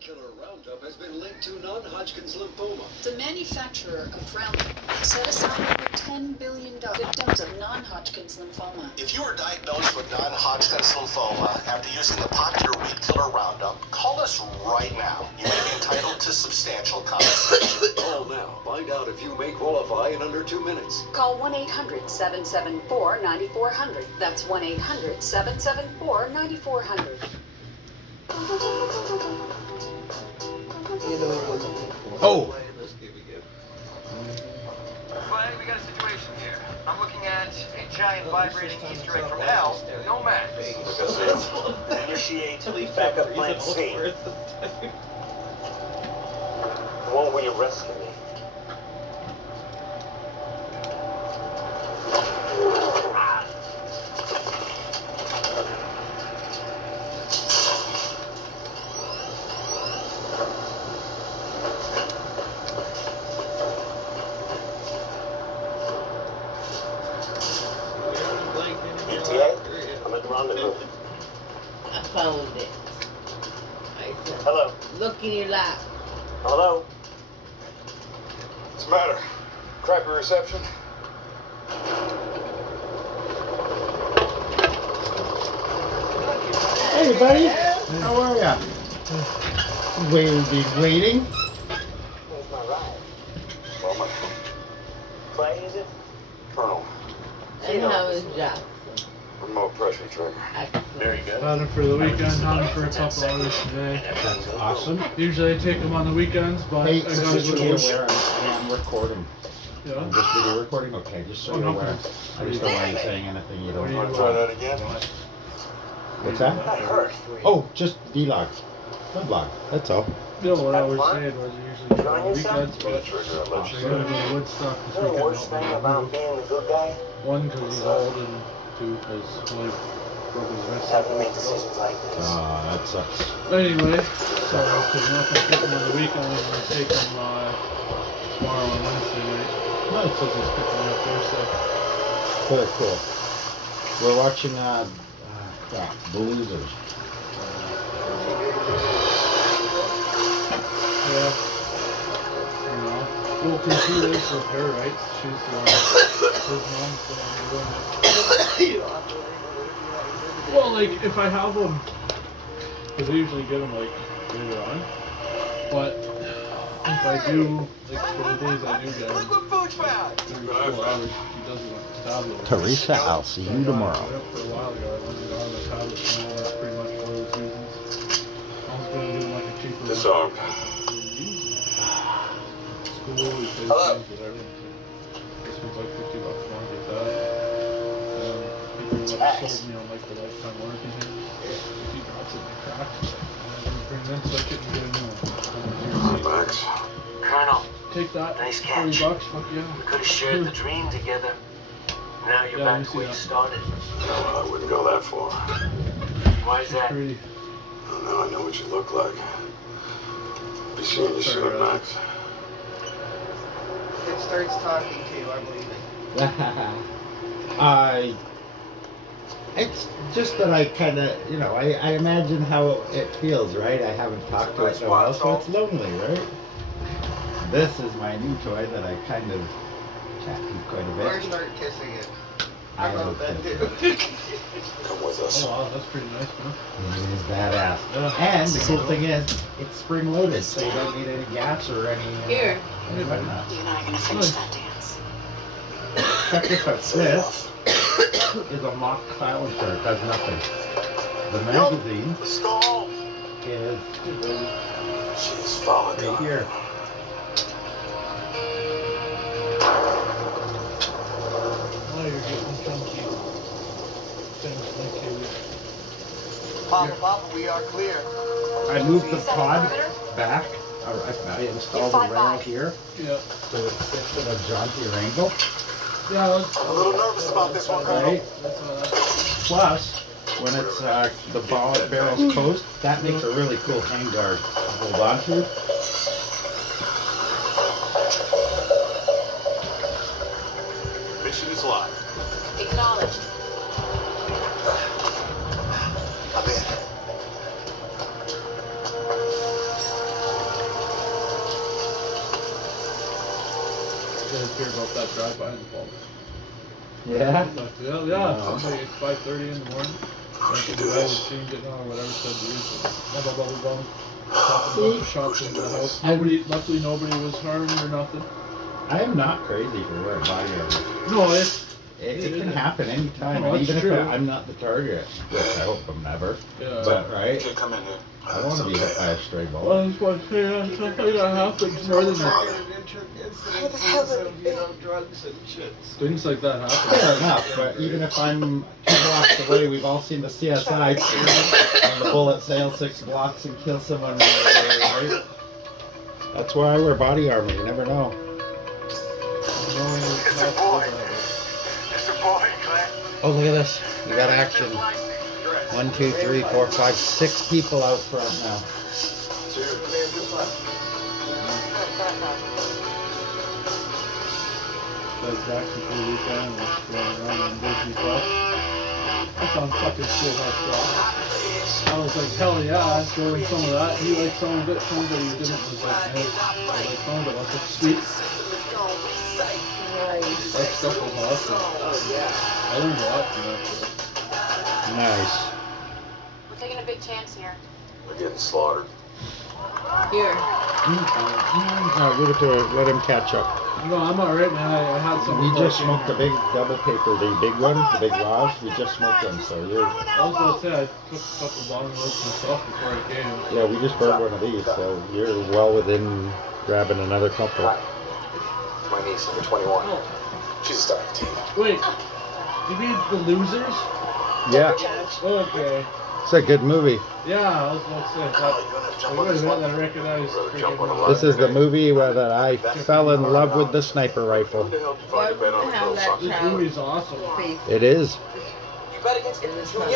killer Roundup has been linked to non-Hodgkin's lymphoma. The manufacturer of Roundup set aside over $10 billion victims of non-Hodgkin's lymphoma. If you are diagnosed with non-Hodgkin's lymphoma after using the popular weed killer Roundup, call us right now. You may be entitled to substantial compensation. Call now. Find out if you may qualify in under 2 minutes. Call 1-800-774-9400. That's 1-800-774-9400. Oh! Well, we got a situation here. I'm looking at a giant vibrating Easter egg from hell, no match. Initiate backup plan C. The one where you rescue me. I'm at the rendezvous. I found it. Hello. Look in your lap. Hello. What's the matter? Crappy reception? Hey, buddy. How are ya? We've been waiting. Where's my ride? Well, my Clay, is it? Colonel. And how is Jackson? Remote pressure trigger. Very good. Got him for the weekend, had him for a couple hours today. That's awesome. Usually I take him on the weekends, but Hey, I just gotta so go you're to aware, I'm recording. Yeah. I'm just video recording? Okay, just so you're aware. I just don't want you saying anything you don't Want want. to try that again? What's that? That hurt. Oh, just vlog. Vlog. That's all. No, what I was saying was usually do it on the weekends, Pull the but trigger, I'll I let you gotta know. go to Woodstock this The weekend. worst thing about being the good guy? One, because he's old, and two, because he broke his wrist. Having to make decisions like this. Ah, that sucks. Anyway, so I'm not gonna pick him on the weekend, I'm gonna take him tomorrow on Wednesday night. Nice. So he's picking me up Thursday. Very cool. We're watching, The Losers. Yeah. You know. Well, because she lives with her, right? She's his mom's the one doing it. Well, like, if I have them, because I usually get them, like, later on. But if I do, like, for the days I do get them, Look what Pooch found! during school hours, he doesn't want to tablet. Teresa, I'll see you tomorrow. I went up for a while ago, I wasn't on the tablet anymore, that's pretty much one of those reasons. I was going to do, like, a cheaper Disarmed. School, we play Hello. games, whatever. This one's like $50 more, get that. He pretty much sold me on like the lifetime warranty here. If he drops it in the crack, and bring them so I couldn't get a new one. Max. Colonel, Take that, Nice $40, catch. fuck yeah. we could have shared the dream together. Now you're Yeah, back you to see where you that. started. No, I wouldn't go that far. Why is that? Pretty. Oh, now I know what you look like. Be seeing you soon, Max. It starts talking to you, I believe it. It's just that I kind of, I imagine how it feels, right? I haven't talked to it in a while, so it's lonely, right? This is my new toy that I kind of chat to quite a Or bit. start kissing it. I I wrote that don't too. Come with us. Oh wow, that's pretty nice, man. It is badass. Yeah. And the cool thing is, it's spring loaded, so you don't need any gas or any. Here. any whatnot. You and I are gonna finish that dance. Check this out. This is a mock silencer. It does nothing. The magazine Skull. is She's falling right here. Oh, you're getting chunky. Things like you. Papa, we are clear. I moved the pod back. I installed the rail here, Yeah. so it sits at a jauntier angle. Yeah, let's. I'm a little nervous about this one, Colonel. Right? Plus, when it's the barrel's closed, that makes a really cool handguard to hold on to. Mission is live. Acknowledged. I'm in. didn't hear about that drive-by in the fall. Yeah? Yeah, No. somebody at 5:30 in the morning. You The do guy was this? seen getting on or whatever said to you. Blah, blah, blah, blah. Popping a bunch of shots into the house. Luckily nobody was harmed or nothing. I am not crazy for wearing body armor. No, it's... It can happen anytime, No, and it's even true. if I'm not the target, which I hope I'm never. Yeah. But, right? Okay, come in here. I don't want to be hit by a stray Well, bullet. I was going to say, stuff like that happens more than Incidences of, you know, drugs and shit. things like that happen. Fair enough, but even if I'm 2 blocks away, we've all seen the CSI, and the bullet sail 6 blocks and kill someone right? That's why I wear body armor, you never know. It's a boy. It's a boy, Claire. Oh, look at this. We got action. 1, 2, 3, 4, 5, 6 people out front now. That's actually for the weekend. It's going around on Disney Plus. That's on fucking School House Rock. I was like, hell yeah, I'd throw in some of that. He liked some of it, somebody who didn't was like, hey, I like some of it. I was like, sweet. That stuff was awesome. I learned a lot from that show. Nice. We're taking a big chance here. We're getting slaughtered. Here. No, give it to her. Let him catch up. No, I'm alright, man. I had some. We just smoked a big double paper, the big one, the big laws. We just smoked them, so you're. I was gonna say, I took a couple bong loads myself before I came. Yeah, we just burned one of these, so you're well within grabbing another couple. My niece, number 21. She's a star 18. Wait, you mean The Losers? Yeah, Okay. it's a good movie. Yeah, I was about to say that. Wait a minute, I recognize freaking. This is the movie where that I fell in love with the sniper rifle. Who the hell did you Why find a bed would on the have hill, that son? This child movie's awesome. face It is. in the sun?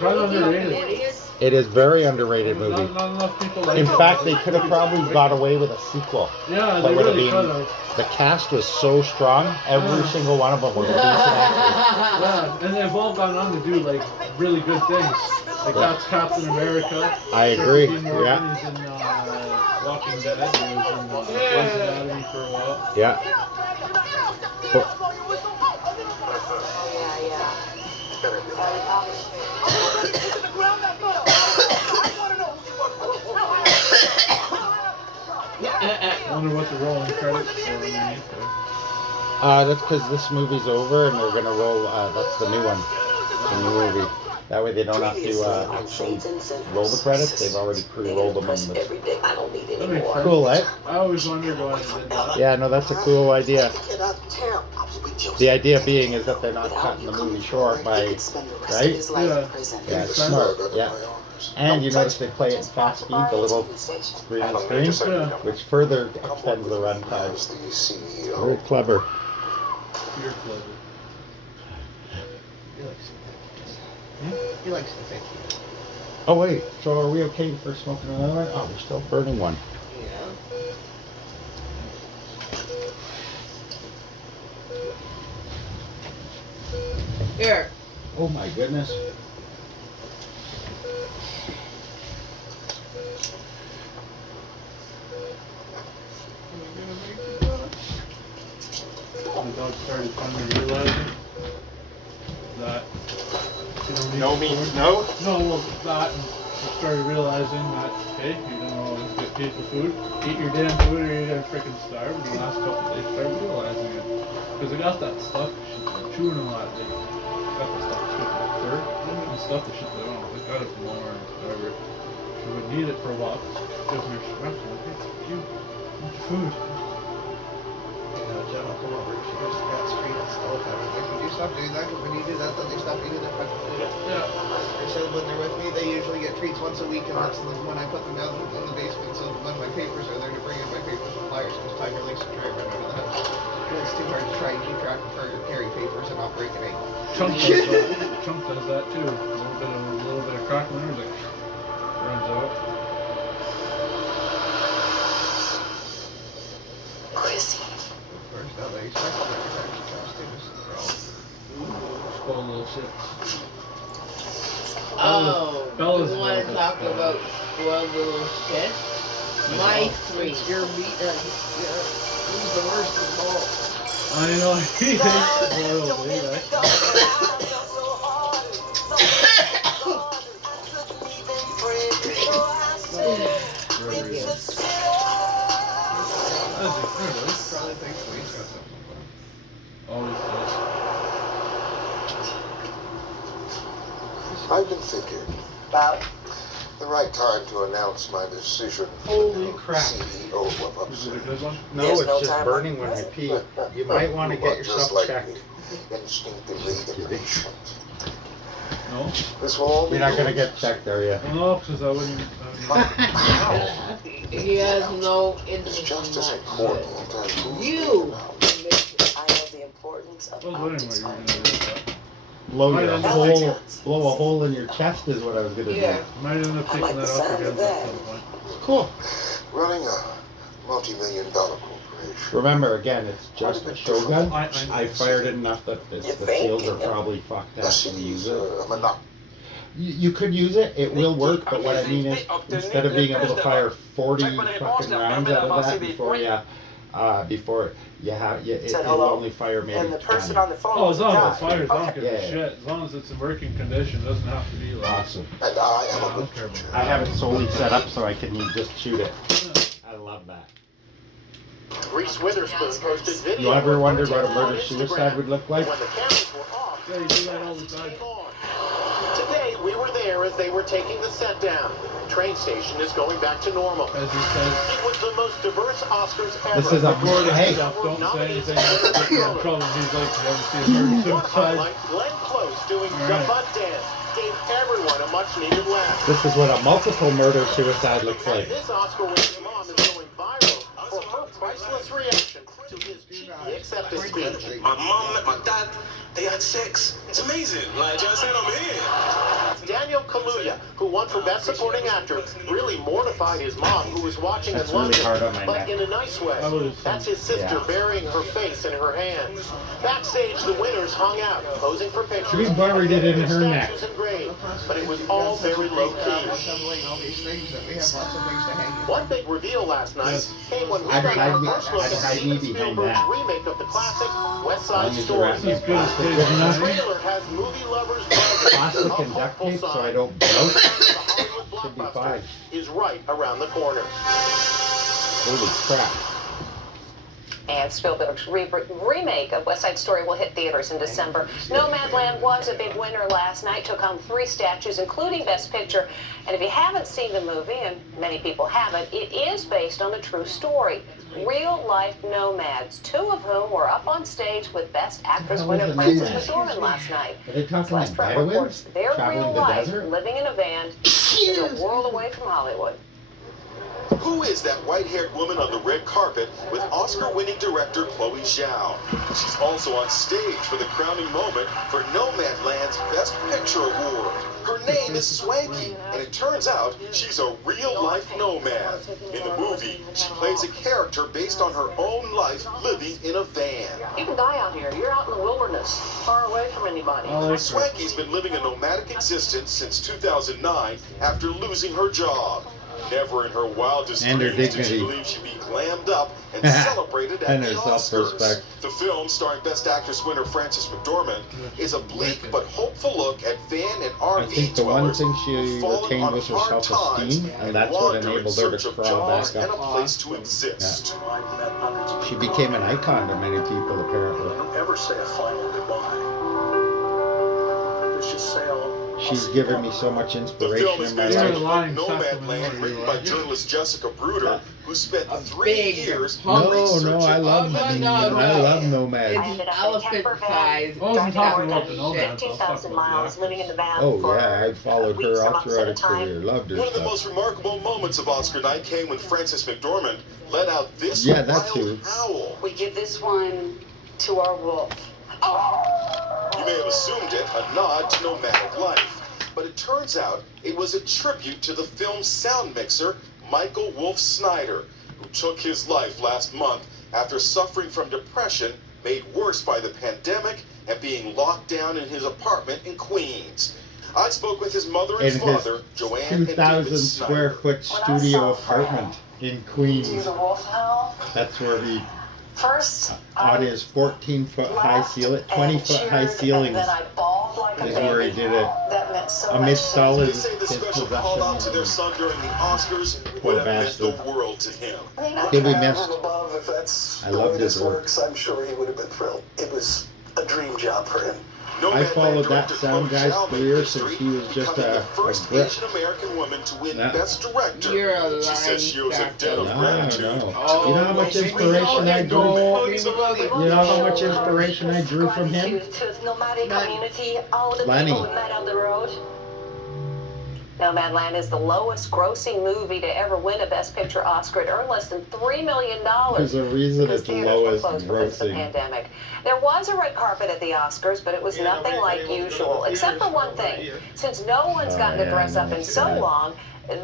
Kind of underrated. Idiots? It is very underrated movie. Not enough people like In it. fact, they could have probably got away with a sequel. Yeah, That they would have really been. could have. The cast was so strong. Every single one of them were decent actors. Yeah, and they've all gone on to do like really good things. Like that's Captain America. I agree. Dean Morgan, Yeah. He's in Walking Dead. He was in Grey's Anatomy for a while. Yeah. But- I wonder what the rolling credits for underneath there. That's because this movie's over and they're gonna roll. That's the new one, the new movie. That way they don't have to actually roll the credits. They've already pre-rolled them on this. That makes sense. Cool, eh? I always wondered why they did that. Yeah, no, that's a cool idea. The idea being is that they're not cutting the movie short by, right? Yeah. Yeah, it's smart. Yeah. And you notice they play it in fast speed, the little screen on the screen, Yeah. which further extends the runtime. Very clever. You're clever. He likes to think he is. Oh wait, so are we okay for smoking another one? Oh, we're still burning one. Here. Oh my goodness. The dog started finally realizing that you don't need No food. means no? No, well, that and we started realizing that, hey, you don't always get people food. Eat your damn food or you're gonna freaking starve. And the last couple of days started realizing it. Because they got that stuff, she's been chewing a lot. They got the stuff too, like fur. And stuff that she don't know. They got it from Walmart or whatever. She would need it for a while. She gives her strength. Like, hey, you, want your food? Jen will come over. She goes to that street and stuff. Like, would you stop doing that? Because when you do that, then they stop eating their fucking food. Yeah. They said when they're with me, they usually get treats once a week, and that's when I put them down in the basement. So when my papers are there to bring in my papers and flyers, because Tiger likes to drag right out of the house. And it's too hard to try and keep track of her carry papers and not break an ankle. Chunk does that. Chunk does that too. A little bit of crackling, like runs out. Of course, not that I expect it every time she comes to us. Spoil little shit. Oh, Bella's you want to little talk bit about spoiled little shit? My three. It's your meat. Who's the worst of them all? I know, he hates boiled egg. Probably thinks Wayne's got something. Always does. I've been thinking. About? The right time to announce my decision. Holy crap. CEO of Is it a Upset. good one? No, There's it's no just time burning like when I the pee. You might want to You get are just yourself like checked. me, instinctively impatient. No? This will all be You're not gonna yours. get checked, are you? Well, no, because I wouldn't. He has no It's interest just in as that. important as who's You! being announced. I know the importance of I was wondering what you were going to do with that. Blow Might your end up hole, taking- blow a hole in your chest is what I was gonna Yeah. Might end up I taking like the that sound up of again that. at some point. do. Cool. Running a multi-million-dollar corporation. Remember, again, it's just a Shogun. I fired it enough that the seals are probably fucked The out to use city's it. a monopoly. You could use it, it will work, but what I mean is, instead of being able to fire 40 fucking rounds out of that before you have, it Said will hello? only fire maybe And the person 20. on the phone Oh, was as a long as guy. it's fires, I don't give a Yeah. shit. As long as it's in working condition, it doesn't have to be like. Awesome. And I am Yeah, I a don't good care about teacher. I have it solely set up so I can just shoot it. I love that. Reese Witherspoon posted video. You ever of wondered her what a on murder-suicide Instagram. would look like? When the cameras were off, Yeah, you do that all the time. came on. Today we were there as they were taking the set down. Train station is going back to normal. As he says, It was the most diverse Oscars ever. This is a recording hey. stuff, don't say Nominees anything. included That's the trouble. He's like, you ever see a murder One suicide? highlight, Glenn Close doing All the right. butt dance, gave everyone a much-needed laugh. This is what a multiple murder-suicide looks And like. this Oscar-winning mom is going viral for her priceless reaction to his cheeky acceptance speech. My mom met my dad. They had sex. It's amazing. Like, just saying, I'm here. Daniel Kaluuya, who won for Best Supporting Actor, really mortified his mom, who was watching That's in really London, hard on my but neck. in a nice way. I would've That's his sister Yeah. burying her face in her hands. Backstage, the winners hung out, posing for pictures. She buried it in her neck. Statues engraved, but it was all very low-key. Assembling all these things that we have lots of things to hang in. One big reveal last night Yes. came when we I'd got our hide me- first look I'd at hide me Steven behind Spielberg's that. remake of the classic West As long Side as the Story. rest This is is good as plastic good good as The enough. trailer has movie lovers Plastic buzzing. and duct tape so I sign. don't The bloat. Hollywood Should be blockbuster fine. is right around the corner. Holy crap. And Spielberg's remake of West Side Story will hit theaters in December. Nomadland was a big winner last night, took home 3 statues, including Best Picture. And if you haven't seen the movie, and many people haven't, it is based on a true story. Real-life nomads, 2 of whom were up on stage with Best Actress How winner is a Frances nomad? McDormand last night. Are they talking Celeste like Trent Bedouins? reports their Traveling real the life, desert? living in a van, is a world away from Hollywood. Who is that white-haired woman on the red carpet with Oscar-winning director Chloe Zhao? She's also on stage for the crowning moment for Nomadland's Best Picture Award. Her name is Swanky, and it turns out she's a real-life nomad. In the movie, she plays a character based on her own life living in a van. You can die out here. You're out in the wilderness, far away from anybody. Swanky's been living a nomadic existence since 2009 after losing her job. Never in her wildest And her dreams did she dignity. believe she'd be glammed up and celebrated at And the her Oscars. self-respect. The film, starring Best Actress winner Frances McDormand, is a bleak but hopeful look at van and I RV think the one dwellers thing she who've fallen retained on was her hard self-esteem, times and that's what wander in enabled her to search of crawl jobs back and a up. place to exist. She became an icon to many people, apparently. Don't ever say a final goodbye. Let's just say She's given me so much The inspiration film is in my based on life. the lying book sucker when Nomadland, you written are. by journalist Jessica Bruder, who spent 3 big years No, researching I love no, them. no, I no. love nomads. ended up in a Elephant camper van, size. I wasn't talking about the Shit. nomads. I was talking 15,000 about the miles, actors. living in the van Oh for yeah, I followed weeks her or all months throughout at her a time. career. Loved her One of the stuff. most remarkable moments of Oscar night came when Frances McDormand let out this Yeah, that wild too. howl. We give this one to our wolf. You may have assumed it a nod to nomadic life, but it turns out it was a tribute to the film's sound mixer, Michael Wolf Snyder, who took his life last month after suffering from depression made worse by the pandemic and being locked down in his apartment in Queens. I spoke with his mother and In his father, Joanne and David 2,000 square Snyder. foot studio apartment in Queens. wolf howl? That's where he First, Audia's 14-foot high ceiling, 20-foot high ceilings then I bawled like a is baby. where he did it. That meant so much Amidst to me. all They his say the special call out to their son during the Oscars Poor would have meant the bastard. world to him. He'll be missed. Above, if that's I the loved way his this work. works, I'm sure he would have been thrilled. It was a dream job for him. I followed that sound guy's career since he was just a first brick. Asian American woman to win Yeah. Best Director. You're a She says she owes a lying debt of No, gratitude. no. Oh, You know how much inspiration I drew? You know how much inspiration I drew from him? Nomadic community, all the Lenny. people we met on the road. Nomadland is the lowest grossing movie to ever win a Best Picture Oscar. It earned less than $3 million. There's a reason because it's theaters lowest were closed because of the grossing. pandemic. There was a red carpet at the Oscars, but it was nothing like usual, except for one thing. Since no one's gotten to dress up in so long,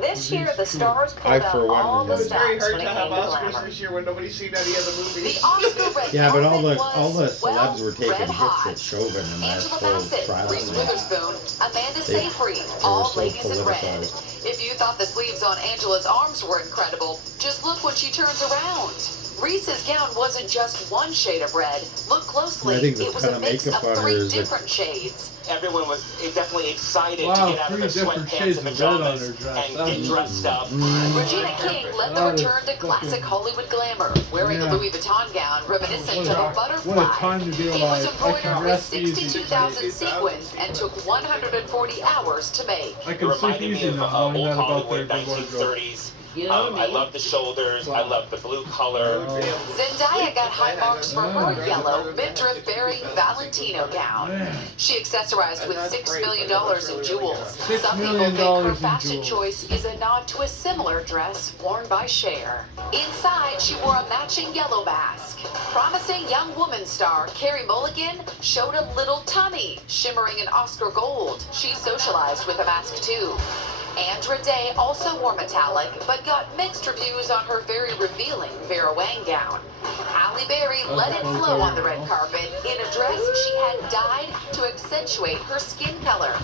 this year the stars pulled out all the It was very stops hard when to it have came to Oscars glamour. this year when nobody's seen any of the movies. The Oscar red Yeah, but all the carpet was, celebs were taking red hot. hits at Chauvin and that Angela whole Bassett, trial. Reese Witherspoon, Amanda They- Seyfried, they all were so ladies in red. politicized. If you thought the sleeves on Angela's arms were incredible, just look when she turns around. Reese's gown wasn't just one shade of red. Look closely. I think the It was ton a of mix makeup of on her 3 is that- different shades. Everyone was definitely excited Wow, to get out of 3 their different sweatpants shades and of red on pajamas her dress. and That get was- dressed up. Regina King led the That was return to classic fucking- Hollywood glamour, wearing a Yeah. Louis Vuitton gown reminiscent of a butterfly. What a time to be It was alive. I embroidered can with rest easy. 62,000 sequins and took 140 hours to make. I It can sleep reminded me easy of now knowing old that about their Hollywood good wardrobe. 1930s. You know what I I mean? love the shoulders. I love the blue color. Zendaya got high marks for her yellow midriff bearing Valentino gown. Man. She accessorized with $6 million in jewels. $6 Some people million think her in fashion jewels. choice is a nod to a similar dress worn by Cher. Inside, she wore a matching yellow mask. Promising young woman star Carey Mulligan showed a little tummy, shimmering in Oscar gold. She socialized with a mask too. Andra Day also wore metallic, but got mixed reviews on her very revealing Vera Wang gown. Halle Berry let it flow on the red carpet in a dress she had dyed to accentuate her skin color.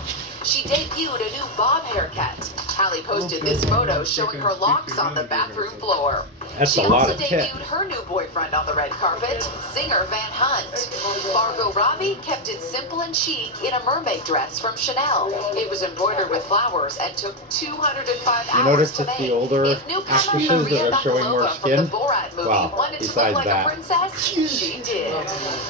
She debuted a new bob haircut. Halle posted this photo showing her locks on the bathroom floor. That's She a lot also of tip. debuted her new boyfriend on the red carpet, singer Van Hunt. Margot Robbie kept it simple and chic in a mermaid dress from Chanel. It was embroidered with flowers and took 205 You hours notice to it's make. the older If newcomer actresses Maria that are showing more Bakalova from the skin? Borat movie Wow, wanted to look besides like that. a princess, she did.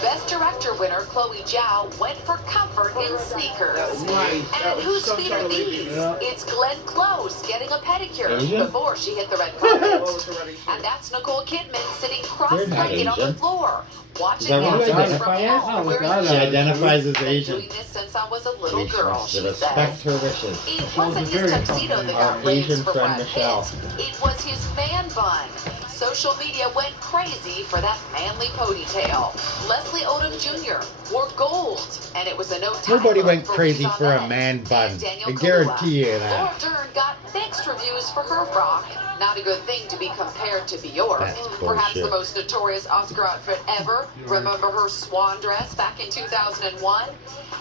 Best Director winner Chloe Zhao went for comfort in sneakers. Right. That And was whose so feet are totally these? Yeah. It's Glenn Close getting a pedicure Asian? before she hit the red carpet. What was the running And shoe? that's Nicole Kidman sitting You're not cross-legged on the Asian. floor, Is watching that what you actors from identify as? home Oh, wearing God, She jeans. identifies as Been Asian. doing this since I was a little We girl, must she respect says. her wishes. It wasn't his very tuxedo that Our got ratings Asian for friend Brad Michelle. Pitt. It was his man bun. Social media went crazy for that manly ponytail. Leslie Odom Jr. wore gold, and it was a no time Nobody vote went for crazy Riz for a Ahmed man and bun. Daniel I Kaluuya. guarantee you Laura that. Dern got mixed reviews for her frock. Not a good thing to be compared to Bjork. That's Perhaps the bullshit. most notorious Oscar outfit ever. Remember her swan dress back in 2001?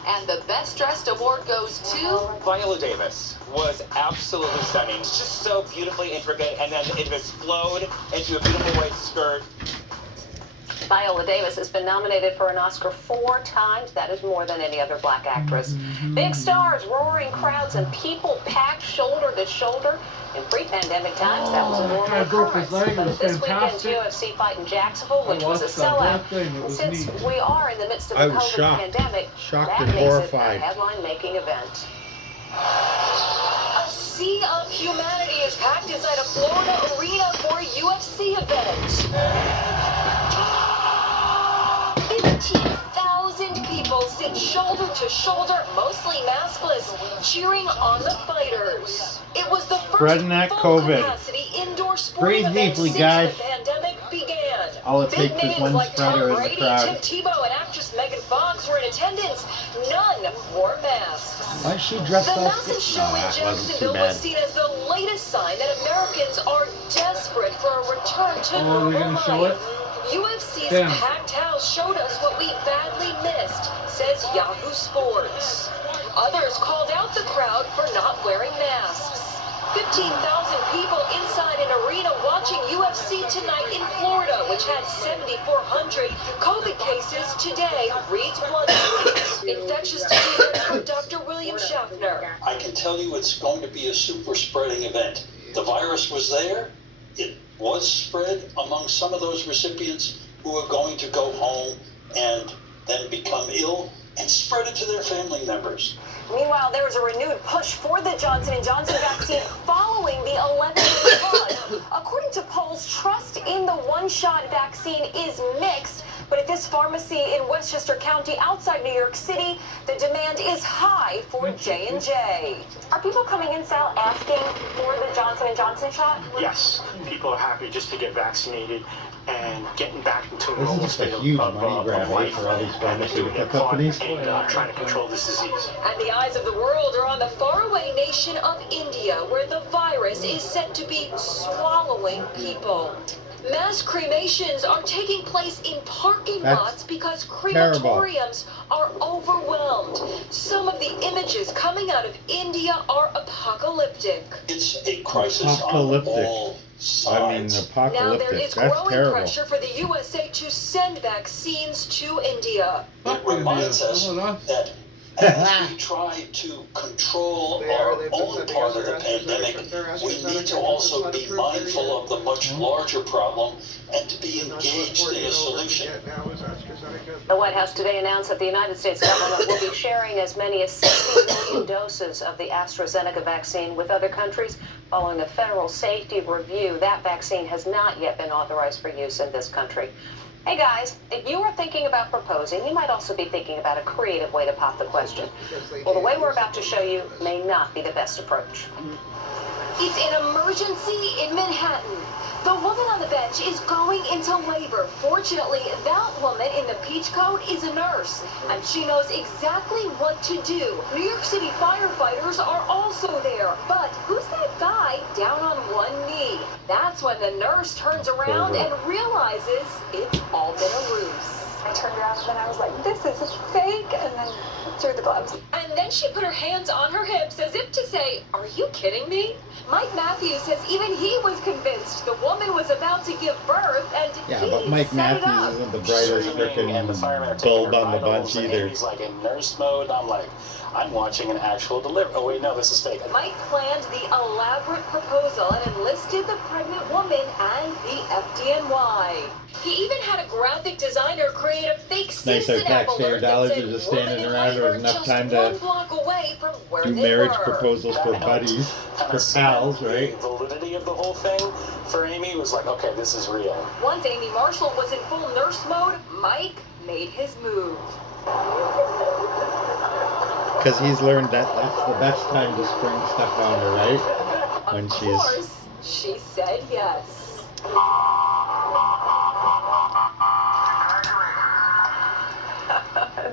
And the Best Dressed award goes to Viola Davis was absolutely stunning. It's just so beautifully intricate, and then it just flowed into a beautiful white skirt. Viola Davis has been nominated for an Oscar 4 times. That is more than any other black actress. Big stars, roaring crowds, and people packed shoulder to shoulder. In pre-pandemic times, that was a normal guy broke his occurrence. leg. It But was this fantastic. weekend's UFC fight in Jacksonville, which I was a watched that sellout. whole thing. It was Since neat. we are in the midst of I the was COVID shocked. pandemic, Shocked that and makes horrified. it a headline-making event. A sea of humanity is packed inside a Florida arena for a UFC event. 15,000 people sit shoulder to shoulder, mostly maskless, cheering on the fighters. It was the first Redneck full COVID. capacity indoor sporting Breathe event deeply, since guys. the pandemic began. All it Big takes is names one like spreader Tom in the Brady, crowd. Tim Tebow, and actress Megan Fox were in attendance. None wore masks. Why is she dressed The all massive show No, in that wasn't too Jacksonville bad. was seen as the latest sign that Americans are desperate for a return to Oh, are they normal gonna show life. it? UFC's Damn. packed house showed us what we badly missed, says Yahoo Sports. Others called out the crowd for not wearing masks. 15,000 people inside an arena watching UFC tonight in Florida, with Sportage had 7,400 COVID cases today, reads one tweet. Infectious disease expert Dr. William Schaffner. I can tell you it's going to be a super spreading event. The virus was there. It was spread among some of those recipients who are going to go home and then become ill and spread it to their family members. Meanwhile, there is a renewed push for the Johnson & Johnson vaccine following the 11-day pause. According to polls, trust in the one-shot vaccine is mixed. But at this pharmacy in Westchester County outside New York City, the demand is high for J&J. Are people coming in, Sal, asking for the Johnson & Johnson shot? Yes, people are happy just to get vaccinated and getting back into a This is normal just a state huge of money grab life for all these and doing pharmaceutical their part companies. in trying to control this disease. And the eyes of the world are on the faraway nation of India, where the virus is said to be swallowing people. Mass cremations are taking place in parking lots because crematoriums are overwhelmed. Some of the images coming out of India are apocalyptic. It's a crisis on all sides. Now there Apocalyptic. is That's growing terrible. pressure for the USA to send vaccines to India. It reminds us that as we try to control our own part of the pandemic, we need to also be mindful of the much larger problem and to be engaged in a solution. The White House today announced that the United States government will be sharing as many as 60 million doses of the AstraZeneca vaccine with other countries following a federal safety review. That vaccine has not yet been authorized for use in this country. Hey guys, if you are thinking about proposing, you might also be thinking about a creative way to pop the question. Well, the way we're about to show you may not be the best approach. It's an emergency in Manhattan. The woman on the bench is going into labor. Fortunately, that woman in the peach coat is a nurse, and she knows exactly what to do. New York City firefighters are also there. But who's that guy down on one knee? That's when the nurse turns around and realizes it's all been a ruse. I turned around and then I was like, this is fake, and then threw the gloves. And then she put her hands on her hips as if to say, are you kidding me? Mike Matthews says even he was convinced the woman was about to give birth, and Yeah, but Mike Matthews isn't the brightest frickin' bulb on the bunch either. He's like in nurse mode. I'm like, I'm watching an actual delivery. Oh wait, no, this is fake. Mike planned the elaborate proposal and enlisted the pregnant woman and the FDNY. He even had a graphic designer create a fake Nice citizen our envelope taxpayer that dollars said, are just "Woman standing in around. There was labor enough just time one to block away from where do they marriage were." proposals for buddies, for pals, right? The validity of the whole thing for Amy was like, okay, this is real. Once Amy Marshall was in full nurse mode, Mike made his move. Because he's learned that that's the best time to spring stuff on her, right? When Of she's course, she said yes.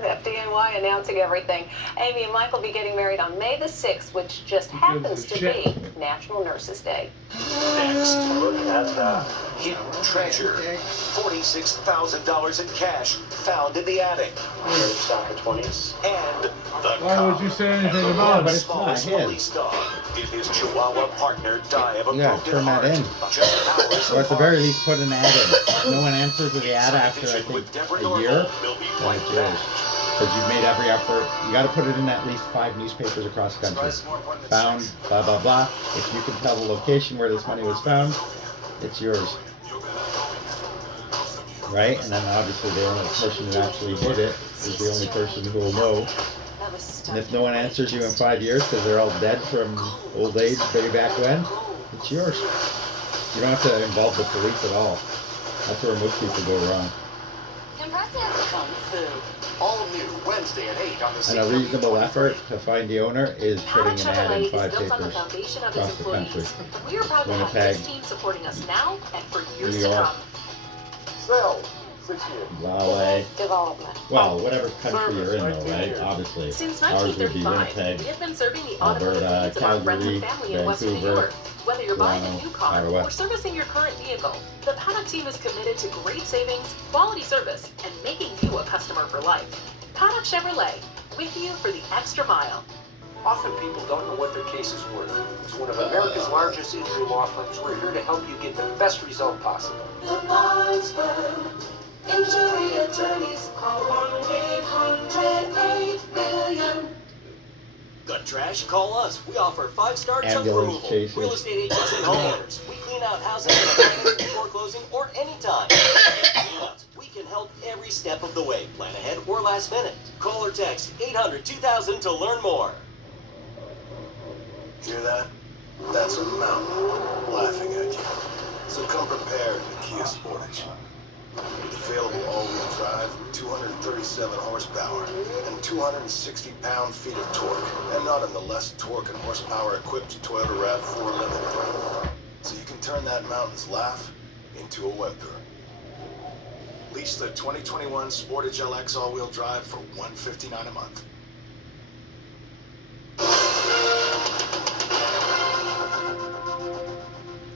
The FDNY announcing everything. Amy and Mike will be getting married on May the 6th, which just happens to be National Nurses Day. Next, look at the hidden treasure. $46,000 in cash found in the attic. Stack of 20s. And the Why would you say anything about but it? it's not smallest his. police dog. Did his Chihuahua partner die of a You gotta broken turn that heart? in. Just hours Or at the apart. very least put an ad in. No one answers to the ad after, I think, a year, then it's yours. Because you've made every effort. You gotta put it in at least 5 newspapers across the country. Found, blah, blah, blah. If you can tell the location where this money was found, it's yours. Right? And then obviously the only person who actually did it is the only person who will know. And if no one answers you in 5 years because they're all dead from old age way back when, it's yours. You don't have to involve the police at all. That's where most people go wrong. All new Wednesday at 8 on the And a reasonable effort to find the owner is putting an ad in 5 built on the papers foundation of across its the country. employees. We are proud to have Winnipeg, this team supporting us now and for years New to York, come. Sell 6 years. Raleigh. Development. Well, whatever country you're in though, right? Obviously. Since Ours would be 1935, Winnipeg, we have been serving the automotive Alberta, needs of our friends Calgary, and family in Western New Vancouver, York. Whether you're buying a Toronto, new car Ottawa. or servicing your current vehicle, the Paddock team is committed to great savings, quality service, and making you a customer for life. Paddock Chevrolet, with you for the extra mile. Often people don't know what their case is worth. As one of America's largest injury law firms, we're here to help you get the best result possible. The Barnes Firm. Injury attorneys. Call 1-800-8-billion. Got trash? Call us. We offer 5-star junk Ambulance removal. chases. Real estate agents and homeowners. We clean out houses in advance before closing or anytime. We can help every step of the way. Plan ahead or last minute. Call or text 800-2000 to learn more. Hear that? That's a mountain laughing at you. So come prepared in the Kia Sportage. With available all-wheel drive, 237 horsepower, and 260 pound-feet of torque, and not in the less torque and horsepower equipped Toyota RAV4 Limited. So you can turn that mountain's laugh into a whimper. Lease the 2021 Sportage LX all-wheel drive for $159 a month.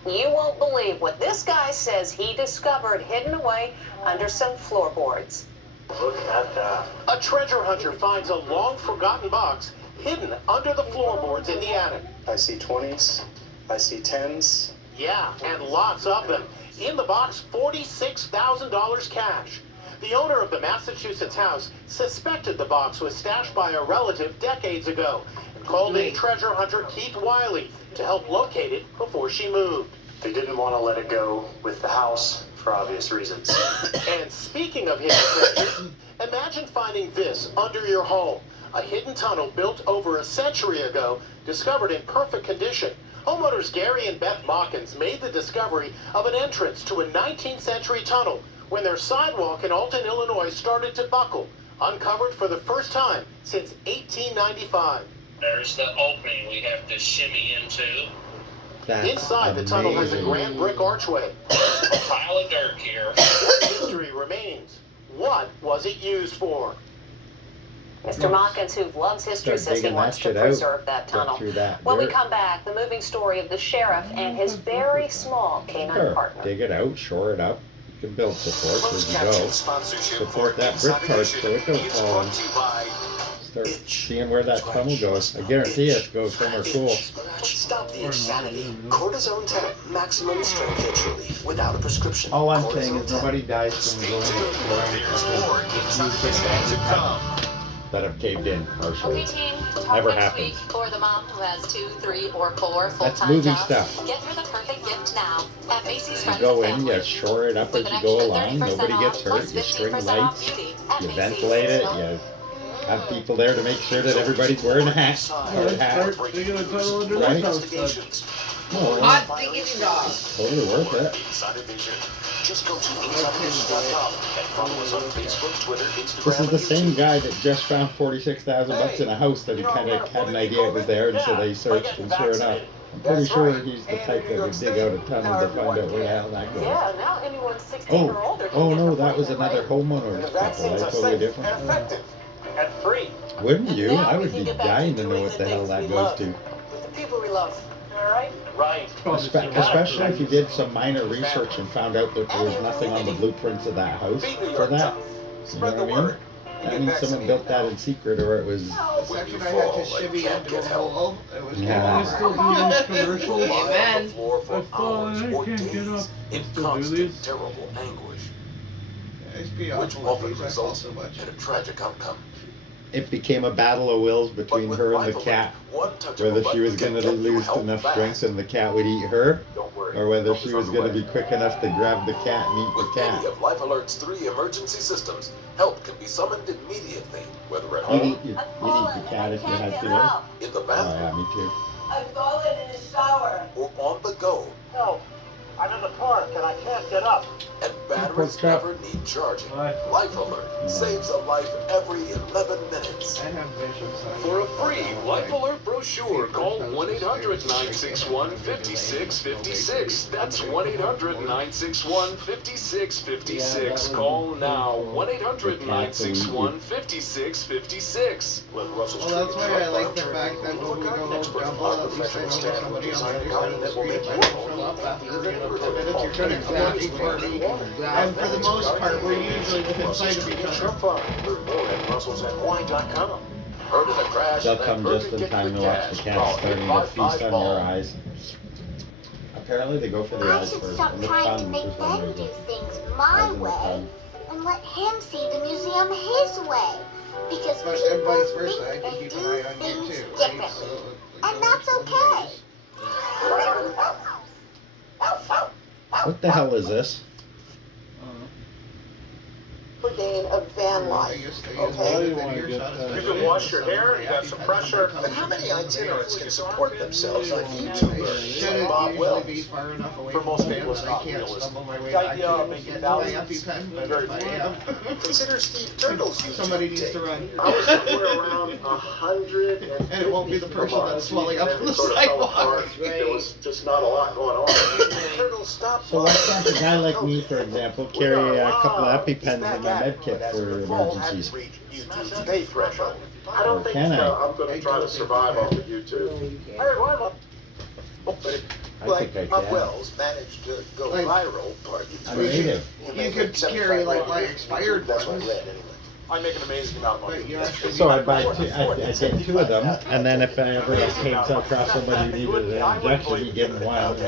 You won't believe what this guy says he discovered hidden away under some floorboards. Look at that. A treasure hunter finds a long-forgotten box hidden under the floorboards in the attic. I see 20s. I see 10s. Yeah, and lots of them. In the box, $46,000 cash. The owner of the Massachusetts house suspected the box was stashed by a relative decades ago and called in treasure hunter Keith Wiley to help locate it before she moved. They didn't want to let it go with the house for obvious reasons. And speaking of hidden treasures, imagine finding this under your home. A hidden tunnel built over a century ago, discovered in perfect condition. Homeowners Gary and Beth Mawkins made the discovery of an entrance to a 19th century tunnel when their sidewalk in Alton, Illinois started to buckle, uncovered for the first time since 1895. There's the opening we have to shimmy into. Inside, the tunnel has a grand brick archway. A pile of dirt here. Mystery remains. What was it used for? Mr. Mawkins, who loves history, says he wants to preserve that tunnel. When we come back, the moving story of the sheriff and his very small canine partner. Dig it out, shore it up. You can build support as you go. Support that brick part so it don't fall in. Start seeing where that tunnel goes. I guarantee it goes somewhere cool. Stop the insanity. Cortisone 10, maximum strength itch relief without a prescription. All I'm saying is nobody dies from going that have caved in partially. Okay, team. Never Talk next happens. week for the mom who has 2, 3, or 4 That's full-time movie jobs. stuff. Get her the perfect gift now at Macy's You Friends go and in, Family. you shore it up as you go along, nobody gets hurt, you string lights, you ventilate it, you have people there to make sure that everybody's wearing a hat. Or a hat. Right? Hot diggity dog. Totally worth it. Just go to insidernews.com and follow us on Facebook, Twitter, Instagram. This is the same guy that just found $46,000 in a house that he kind of had an idea it was there, and so they searched, and sure enough, I'm pretty sure he's the type that would dig out a tunnel to find out where the hell that goes. Yeah, now anyone 16 or older can Oh get no, the that was right? another homeowner's couple, that's totally different. And free. Wouldn't you? I would be dying to know what the hell that goes to. The people we love. All right? Right. Especially if you did some minor research and found out that there was nothing on the blueprints of that house for that. You know what I mean? That means someone built that in secret, or it was. Section I had to shimmy into a hole. It was Yeah. Still do these commercials. Amen. I can't get up. In Still do these. constant, terrible anguish, which often results so much. in a tragic outcome. It became a battle of wills between her and the cat, whether she was going to lose enough strength and the cat would eat her, or whether she was going to be quick enough to grab the cat and eat the With cat. any of Life Alert's 3 emergency systems, help can be summoned immediately, whether at You'd home, eat the cat if you had to. Right? in the Oh bathroom, yeah, me too. I've fallen in the shower. or on the go. No, I'm in the park and I can't get up. And batteries never need charging. Life Alert saves a life every 11 minutes. I have vision. For a free Life Alert brochure, call 1-800-961-5656. That's 1-800-961-5656. Call now. 1-800-961-5656. Well, that's why I like the fact that when we go home double, at least I know there's somebody on the other side of the street. If I don't fill up after 10 minutes, you're trying to exactly for me. And for the most part, we're usually within sight of each other. Learn more at russellsny.com. Heard of the crash? They'll and come then just Burger in King time with to watch cash. the cats Call starting to feast on 855 your eyes. Apparently they go for the I eyes should first. stop It looks trying to fun make for some them do reason. things my Eyes in the way fun. and let him see the museum his way. Because But people and vice versa, I think can and keep do an eye on you things too, right? differently. So, And that's okay. What the hell is this? Gain of van life. Okay? You can wash your hair, you got some pressure. But how many itinerants can support themselves on YouTube? Should it Bob usually Wells. be far enough away For from most the people, it's van that not I can't realistic. stumble my way The back idea to of making get to my thousands EpiPen, but very if I few. am, Consider Steve Turtle's YouTube somebody needs tape. to run. I was somewhere around 100 And it won't be the person that's swelling up on the sort of fell sidewalk. apart. There was just not a lot going on. Turtle stopped. So why can't a guy like me, for example, carry a couple of EpiPens in my med kit for emergencies? YouTube's pay threshold. I Or don't think can so. I? I'm going to try to survive off of YouTube. I heard one of them. I Like think I Bob can. Wells managed to go Like, viral. I made it. You could carry like my expired That's what I ones. read anyway. I make an amazing amount of money. But you actually So I buy two, I get two of them, and then if I ever came across somebody who needed an injection, you give them one,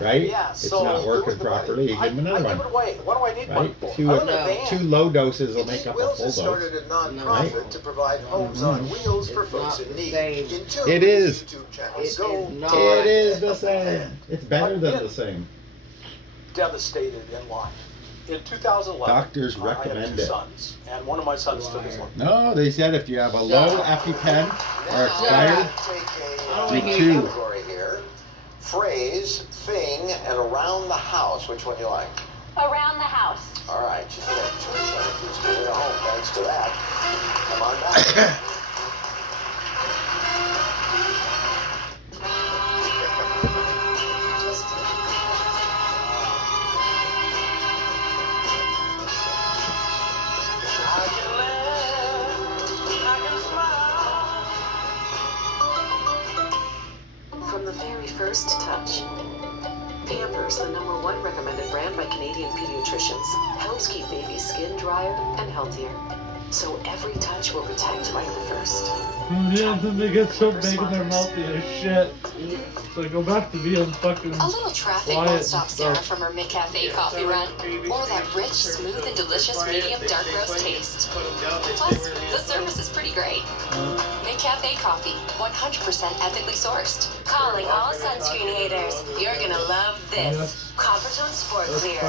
right? It's not working properly, you give them another one, What do I need one right? for? Two low doses will make up a Wills full has started dose. a non-profit to provide homes on wheels for folks in need. In tune It with is. YouTube channels. Go It is the same. It's better than the same. devastated in life. In 2011, Doctors I had recommend two it. sons, and one of my sons took his life. No, they said if you have a low EpiPen or expired, Take do two. category here. Phrase, thing, and around the house. Which one do you like? Around the house. All right, she's got two chances to get home thanks to that. Come on back. From the very first touch, Pampers, the #1 recommended brand by Canadian pediatricians, helps keep baby's skin drier and healthier. So every touch will protect like the first. Yeah, then they get so big and they're melty as shit. So go back to being fucking A little traffic quiet won't and stop Sarah stuff. from her McCafe coffee run, or that rich, smooth, and delicious medium dark roast taste. Plus, the service is pretty great. McCafe coffee, 100% ethically sourced. Calling all sunscreen haters. You're gonna love this. Coppertone Sport Clear.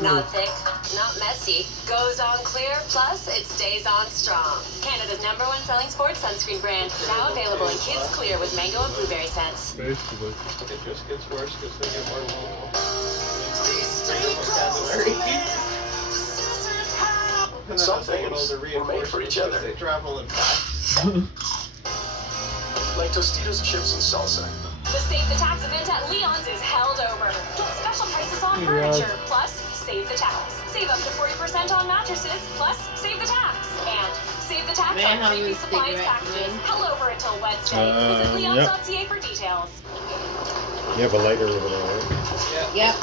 Not thick, not messy. Goes on clear, plus it stays on strong. Canada's #1 selling sports sunscreen brand. Now available in Kids Clear with mango and blueberry scents. Basically. It just gets worse because they get more vocal. Some things were made for each other. They travel in packs. Like Tostitos chips and salsa. The Save the Tax event at Leon's is held over. Get special prices on Yeah. furniture, plus save the tax. Save up to 40% on mattresses, plus save the tax. And save the tax May I on have creepy a supplies cigarette, packages. please? Held over until Wednesday. Visit Yep. leons.ca for details. You have a lighter over there, right? Yep.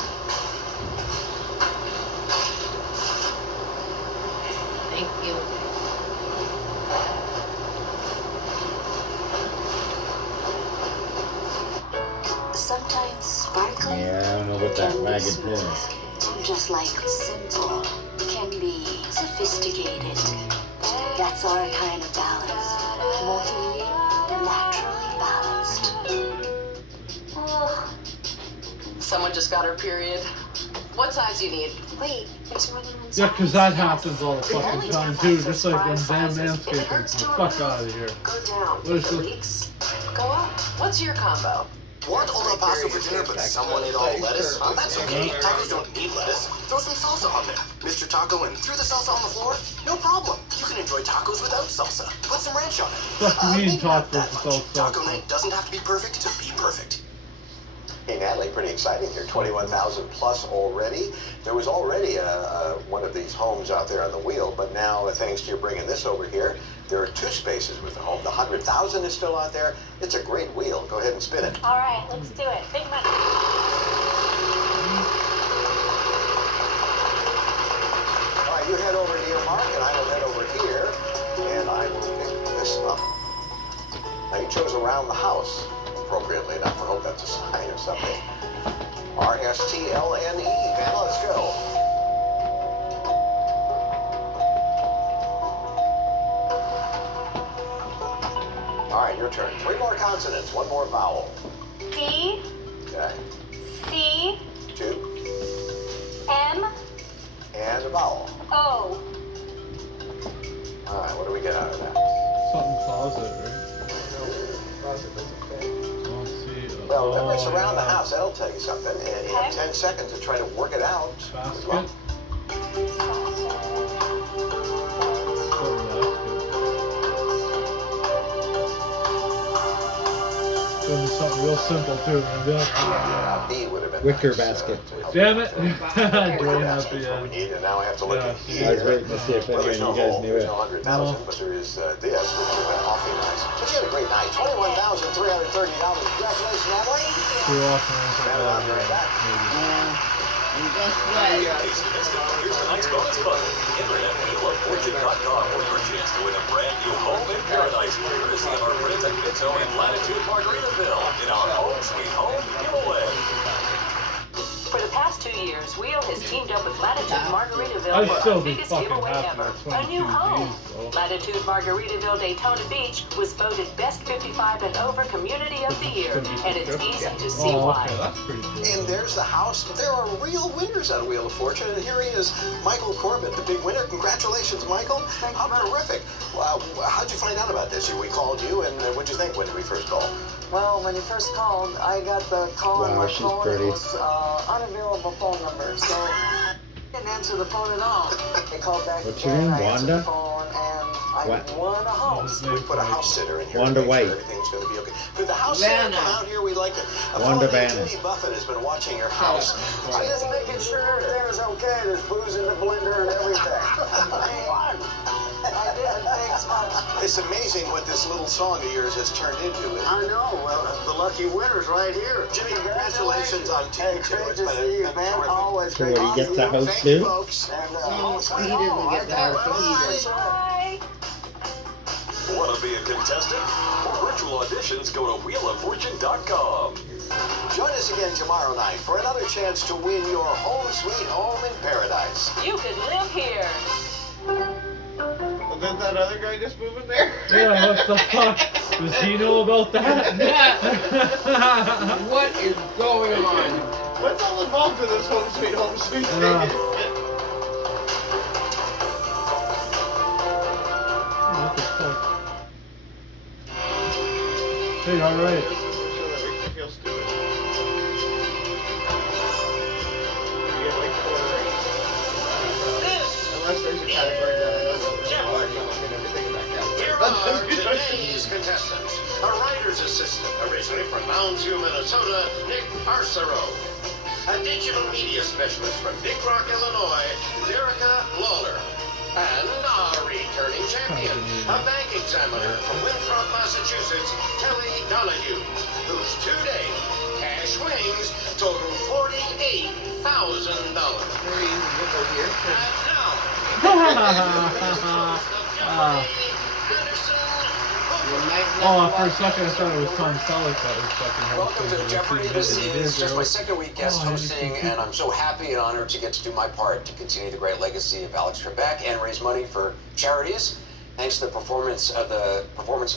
Thank you. Sometimes sparkling Yeah, I don't know what that can be wagon smooth, is. just like simple can be sophisticated. That's our kind of balance. Multi, naturally balanced. Someone just got her period. What size do you need? Wait, there's more than one Yeah, size. 'cause that happens all the fucking Only time down too, by just like when five damn sizes. If it manscaping. hurts to Fuck remove, out of here. Go down. What is If it this? leaks, go up. What's your combo? Want old El Paso for dinner, but someone ate all the lettuce? That's okay. Tacos don't need lettuce. Throw some salsa on there. Mr. Taco and threw the salsa on the floor? No problem. You can enjoy tacos without salsa. Put some ranch on it. Fuck you mean talk with the Taco night doesn't have to be perfect to be perfect. Hey Natalie, pretty exciting here. 21,000 plus already. There was already one of these homes out there on the wheel, but now thanks to your bringing this over here, there are 2 spaces with the home. The 100,000 is still out there. It's a great wheel. Go ahead and spin it. All right, let's do it. Big money. All right, you head over to your mark, and I will head over here, and I will pick this up. Now you chose around the house, appropriately enough. I hope that's a sign or something. RSTLNE. Now let's go. All right, your turn. 3 more consonants, 1 more vowel. D, Okay. C, 2. M, And a vowel. O. All right, what do we get out of that? Something closet, right? Closet doesn't fit. Let's see. Well, remember, it's around the yeah. house. That'll tell you something. And you have 10 seconds to try to work it out. Basket. Well, Gonna be something real simple too. And be like, B would have been Wicker nice, basket. to help damn you it! out there. Drain out That's the what we need, and now I have to look yeah. at here. I was waiting to see if Well, any there's of no you guys hole, knew there's it. no 100,000, but there is this, which would have been awfully nice. But you had a great night. $21,330. Congratulations, Natalie. Too often. That'll be right back. And guess what? Here's the next bonus button. Enter at ViolaFortune.com for your chance to win a brand new home in paradise, courtesy of our friends at Pinto in Latitude Margaritaville in our Home Sweet Home giveaway. For the past 2 years, Wheel has teamed up with Latitude Margaritaville I'd for still our be biggest fucking giveaway happy ever, with a new 22 home. G's, though. Latitude Margaritaville Daytona Beach was voted Best 55 and Over Community of the Year, and it's easy to see Oh, why. okay, that's pretty cool. And there's the house. There are real winners on Wheel of Fortune, and here he is, Michael Corbett, the big winner. Congratulations, Michael. How terrific. How'd you find out about this? We called you, and what'd you think when we first called? Well, when you first called, I got the call on Wow, my she's phone. pretty. It was unavailable phone number, so I didn't answer the phone at all. They called back What's your again. name, I answered Wanda? the phone, and I What? won a house. We put a house sitter in here Wanda to make White. sure everything's going to be okay. Could the house sitter Vanna. come out here? We'd like to. A Wanda fellow named Vanna. Judy Buffett has been watching your house. I'm just making sure everything was okay. There's booze in the blender and everything. I did. Thanks much. It's amazing what this little song of yours has turned into. I know. Well, the lucky winner's right here. Jimmy, congratulations on Hey, Team 2. great It's to been see you, been man. terrific. Always So great what, he to gets see the you. house Thank you, too? folks. And, He didn't get that. Bye. Want to be a contestant? For virtual auditions, go to WheelOfFortune.com. Join us again tomorrow night for another chance to win your home sweet home in paradise. You could live here. Well, didn't that other guy just move in there? Yeah, what the fuck? Does he know about that? What is going on? What's all involved in this home sweet thing? Yeah. What the fuck? Hey, alright. This is the show that makes me feel stupid. You get like 4 or 8. Unless there's a category that I know that there's a lot of and everything in that category. Here are today's contestants. A writer's assistant, originally from Mounds View, Minnesota, Nick Arcero. A digital media specialist from Big Rock, Illinois, Derica Lawler. And our returning champion, a bank examiner from Winthrop, Massachusetts, Kelly Donahue, whose today cash winnings total $48,000. Very easy to get those here. And now, Oh, for a second I thought it was Tom Selleck that was fucking Welcome to Jeopardy. This is just my second week guest Oh, hosting, and I'm so happy and honored to get to do my part to continue the great legacy of Alex Trebek and raise money for charities. Thanks to the performance of the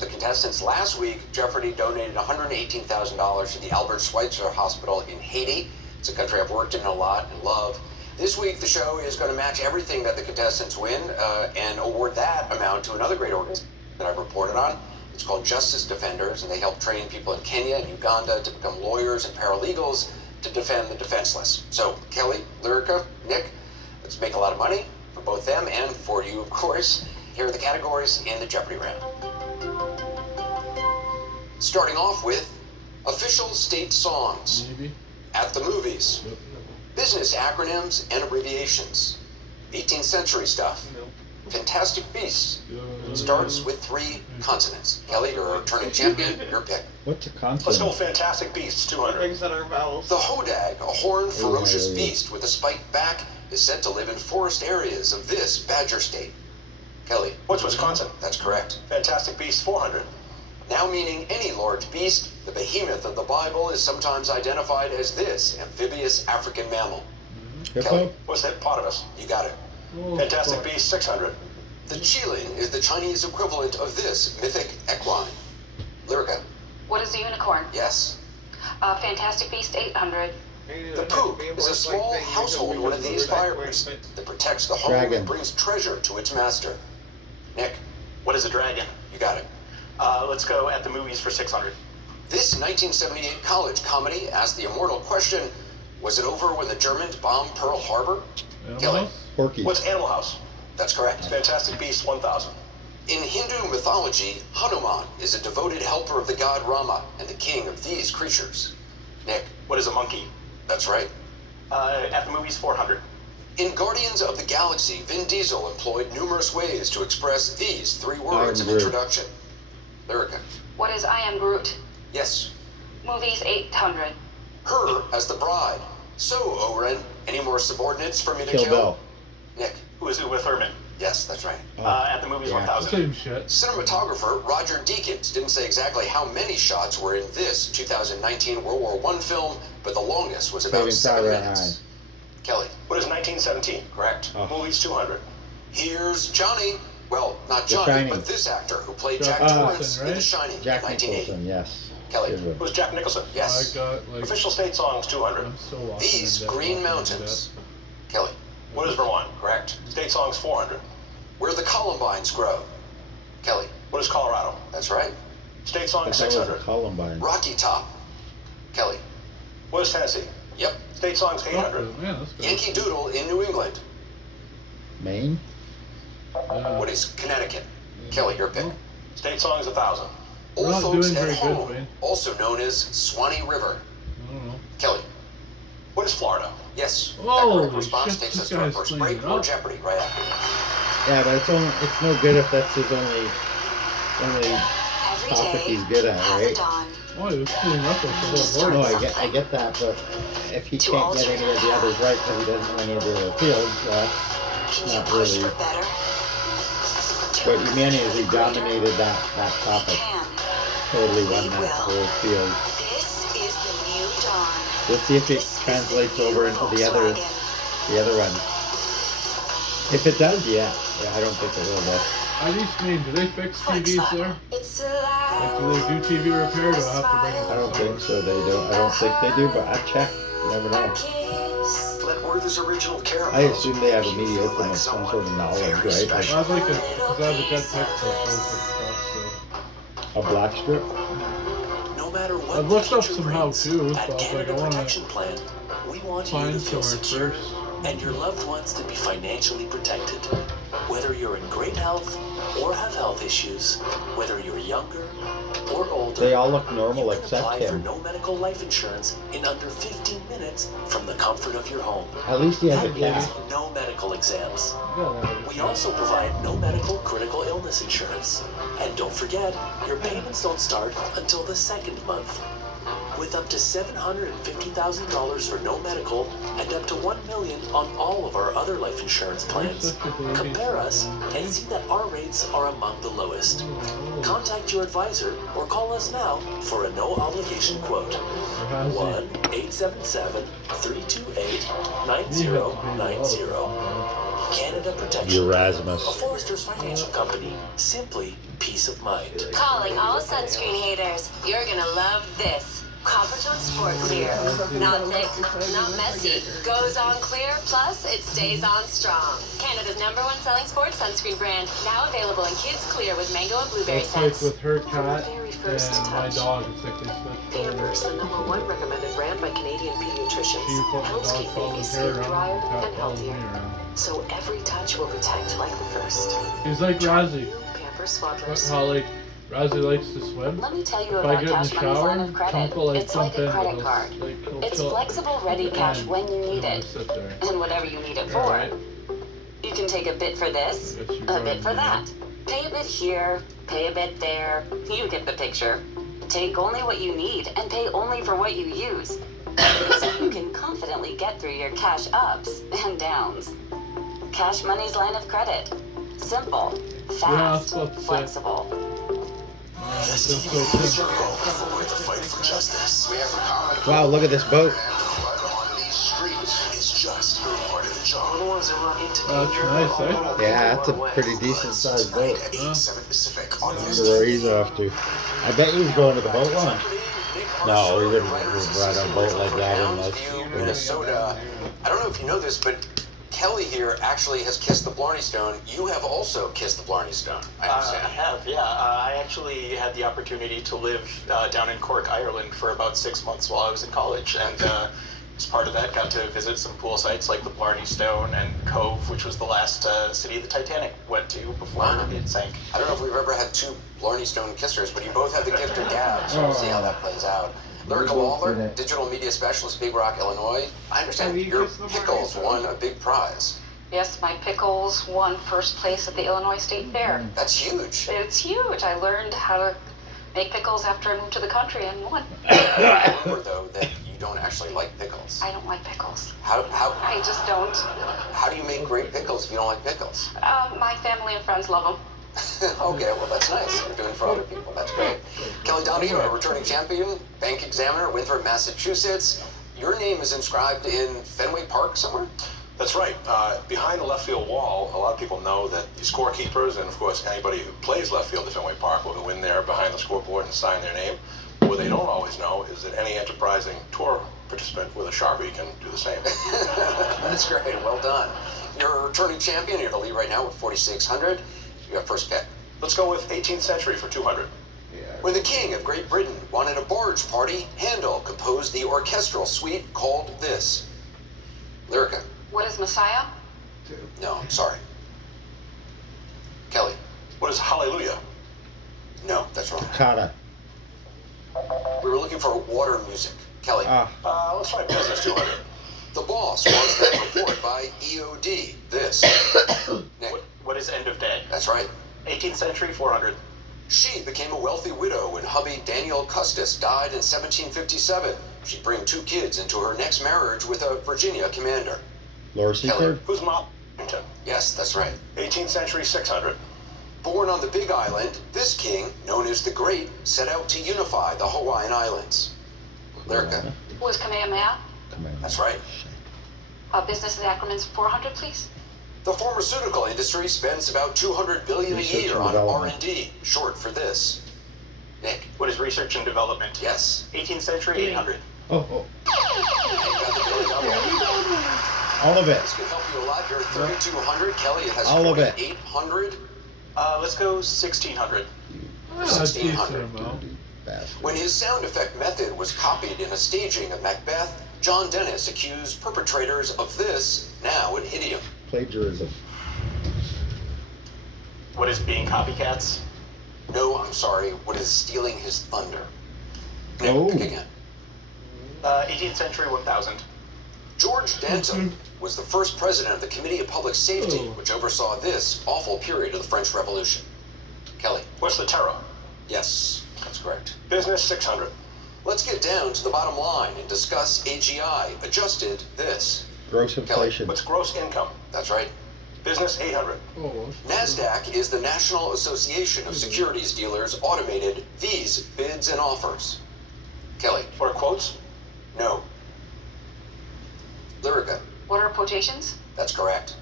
contestants last week, Jeopardy donated $118,000 to the Albert Schweitzer Hospital in Haiti. It's a country I've worked in a lot and love. This week, the show is going to match everything that the contestants win and award that amount to another great organization that I've reported on. It's called Justice Defenders, and they help train people in Kenya and Uganda to become lawyers and paralegals to defend the defenseless. So, Kelly, Lyrica, Nick, let's make a lot of money for both them and for you, of course. Here are the categories in the Jeopardy round. Starting off with official state songs. Maybe. At the movies. Yep. Business acronyms and abbreviations. 18th century stuff. Fantastic Beasts. Starts with 3 consonants. Kelly, you're a returning champion. Your pick. What's a consonant? Let's go Fantastic Beasts, 200. Things that are vowels. The hodag, a horned, ferocious Ooh. beast with a spiked back, is said to live in forest areas of this Badger state. Kelly. What's Wisconsin? That's correct. Fantastic Beast, 400. Now meaning any large beast, the behemoth of the Bible is sometimes identified as this amphibious African mammal. Kelly, what's hippopotamus? You got it. Fantastic Beast, 600. The qilin is the Chinese equivalent of this mythic equine. Lyrica. What is a unicorn? Yes. Fantastic Beast, 800. The poop is a small household one of these fires that protects the home Dragon. and brings treasure to its master. Nick. What is a dragon? You got it. Let's go at the movies for 600. This 1978 college comedy asked the immortal question, was it over when the Germans bombed Pearl Harbor? Kelly. Porky. What's Animal House? That's correct. Fantastic Beast, 1000. In Hindu mythology, Hanuman is a devoted helper of the god Rama and the king of these creatures. Nick. What is a monkey? That's right. At the movies, 400. In Guardians of the Galaxy, Vin Diesel employed numerous ways to express these three words of Groot. introduction. Lyrica. What is I Am Groot? Yes. Movies, 800. Her as the bride. So, Oren, any more subordinates for me to Kill kill? Bill. Nick. Who is Uma Thurman? Yes, that's right. At the movies, 1000. Same shit. Cinematographer Roger Deakins didn't say exactly how many shots were in this 2019 World War I film, but the longest was about Saving 7 Private minutes. Kelly. What is 1917? Correct. Movies, 200. Here's Johnny. Well, not The Johnny, Shining. but this actor who played Jack Jack Torrance Nicholson, in The right? Shining Jack in 1980. Nicholson, yes. Kelly. Good one. Who's Jack Nicholson? Yes. I got like. Official state songs, 200. I'm so lost in These that Green walking Mountains. Kelly. What is Vermont? Correct. State songs, 400. Where the Columbines grow. Kelly. What is Colorado? That's right. State But songs, that was 600. Columbine. Rocky Top. Kelly. What is Tennessee? Yep. State songs, 800. Oh, man, that's good. Yankee Doodle in New England. Maine? What is Connecticut? Kelly, your pick. State songs, 1000. We're Old not Folks doing at very good, Home, Wayne. also known as Swanee River. I don't know. Kelly. What is Florida? Yes. That Holy correct response shit, takes this us to our guy's first cleaning break it or up. Jeopardy right after this. Yeah, but it's no good if that's his only Every topic day he's good at, has a right? dawn. Oh, he was cleaning up with the whole Start board. No, with I get that, but if he To can't get alter any your of the others right because he doesn't know any of the other fields, Can you not push really. for better? But humanity dominated that topic. Can. Totally won We that will. whole field. This is the new dawn. Let's see if it translates over into the other one. If it does, yeah. Yeah, I don't think it will though. I just mean, do they fix TVs there? It's Like, do they do TV repair? Do I have to bring it? I don't think so. They don't. I don't think they do, but I check. You never know. Let Werther's original caramels. I assume they have make you immediate feel open like of some someone sort of knowledge, very right? Well, special. I'd like to, because I have a jetpack that goes across A black strip. No matter what I've looked the up future some brings, how-tos, at but like, Canada I wanna Protection Plan, we want you to find feel somewhere secure first. and your loved ones to be financially protected. Whether you're in great health or have health issues, whether you're younger or older, They all look normal you can except apply for him. no medical life insurance in under 15 minutes from the comfort of your home. At least he has a That means cat. no medical exams. Yeah, We also provide no medical critical illness insurance. And don't forget, your payments don't start until the second month. With up to $750,000 for no medical and up to $1 million on all of our other life insurance plans. Compare us and see that our rates are among the lowest. Contact your advisor or call us now for a no obligation quote. 1-877-328-9090. Canada Protection. Erasmus. A Forrester's Financial Company. Simply peace of mind. Calling all sunscreen haters. You're gonna love this. Coppertone Sport Clear. Not thick, not messy. Goes on clear, plus it stays on strong. Canada's #1 selling sports sunscreen brand. Now available in Kids Clear with mango and blueberry It's like scents. with her cat very first and my touch. dog. It's like they switched over. Pampers, the #1 recommended brand by Canadian She pediatricians, put my helps dog keep following babies her skin around, drier and cat and following me healthier. around. So every touch will protect like the first. He's like Razzie. Pampers Swaddlers. How like Razzie likes to swim. Let me tell you If I about get in the Cash Money's line shower, of credit. Chunk will like It's like jump a in, credit but card. he'll It's chill flexible, ready cash and when you need he'll it, just sit there. and whatever you need it for. Alright. You can take a bit for this, I guess you a bit run, for you know. that. Pay a bit here, pay a bit there. You get the picture. Take only what you need and pay only for what you use. So you can confidently get through your cash ups and downs. Cash Money's line of credit. Simple, Yeah, I was fast, about to say. flexible. Yes, That's so cool. forward to fight for justice. We have a comic Wow, look at this boat. on these streets. It's just part of the job. We're the ones that run into Oh, it's nice, eh? Yeah, that's a pretty decent sized boat. 7 Pacific on I wonder where he's off to. I bet he was going to the boat launch. No, we wouldn't ride on a boat like that unless. Minnesota. I don't know if you know this, but Kelly here actually has kissed the Blarney Stone. You have also kissed the Blarney Stone, I understand. I have, yeah. I actually had the opportunity to live down in Cork, Ireland for about 6 months while I was in college. And as part of that, got to visit some cool sites like the Blarney Stone and Cove, which was the last city the Titanic went to before it sank. I don't know if we've ever had two Blarney Stone kissers, but you both have the gift of gab, so we'll see how that plays out. Lyrica Lawler, digital media specialist, Big Rock, Illinois. I understand your pickles won a big prize. Yes, my pickles won first place at the Illinois State Fair. That's huge. It's huge. I learned how to make pickles after I moved to the country and won. Remember, though, that you don't actually like pickles. I don't like pickles. How I just don't. How do you make great pickles if you don't like pickles? My family and friends love them. Okay, well, that's nice. You're doing for other people. That's great. Kelly Donahue, a returning champion, bank examiner, Winthrop, Massachusetts. Your name is inscribed in Fenway Park somewhere? That's right. Behind the left field wall, a lot of people know that the scorekeepers and, of course, anybody who plays left field at Fenway Park will go in there behind the scoreboard and sign their name. What they don't always know is that any enterprising tour participant with a Sharpie can do the same. That's great. Well done. You're a returning champion. You're the lead right now with 4,600. You have first pick. Let's go with 18th century for 200. When the King of Great Britain wanted a barge party, Handel composed the orchestral suite called this. Lyrica. What is Messiah? No, I'm sorry. Kelly. What is Hallelujah? No, that's wrong. Kata. We were looking for water music. Kelly. Let's try business 200. The Boss wants that report by EOD. This. Nick. What is end of day? That's right. 18th century, 400. She became a wealthy widow when hubby Daniel Custis died in 1757. She'd bring 2 kids into her next marriage with a Virginia commander. Laura Seaford. Who's Mount Washington? Yes, that's right. 18th century, 600. Born on the Big Island, this king, known as the Great, set out to unify the Hawaiian Islands. Lyrica. Was Kamehameha? That's right. Business acronyms 400, please. The pharmaceutical industry spends about $200 billion a year on R&D, short for this. Nick. What is research and development? Yes. 18th century, 800. Oh. All of it. This could help you a lot. You're at 3,200. Kelly has All of it. 4,800. Let's go 1600. 1,600. When his sound effect method was copied in a staging of Macbeth, John Dennis accused perpetrators of this, now an idiom. Plagiarism. What is being copycats? No, I'm sorry. What is stealing his thunder? Nick, Oh. pick again. 18th century, 1000. George Danton was the first president of the Committee of Public Safety, which oversaw this awful period of the French Revolution. Kelly. What's the Terror? Yes, that's correct. Business 600. Let's get down to the bottom line and discuss AGI, adjusted this. Gross inflation. What's gross income? That's right. Business 800. NASDAQ is the National Association of Securities Dealers automated these bids and offers. Kelly. What are quotes? No. Lyrica. What are quotations? That's correct.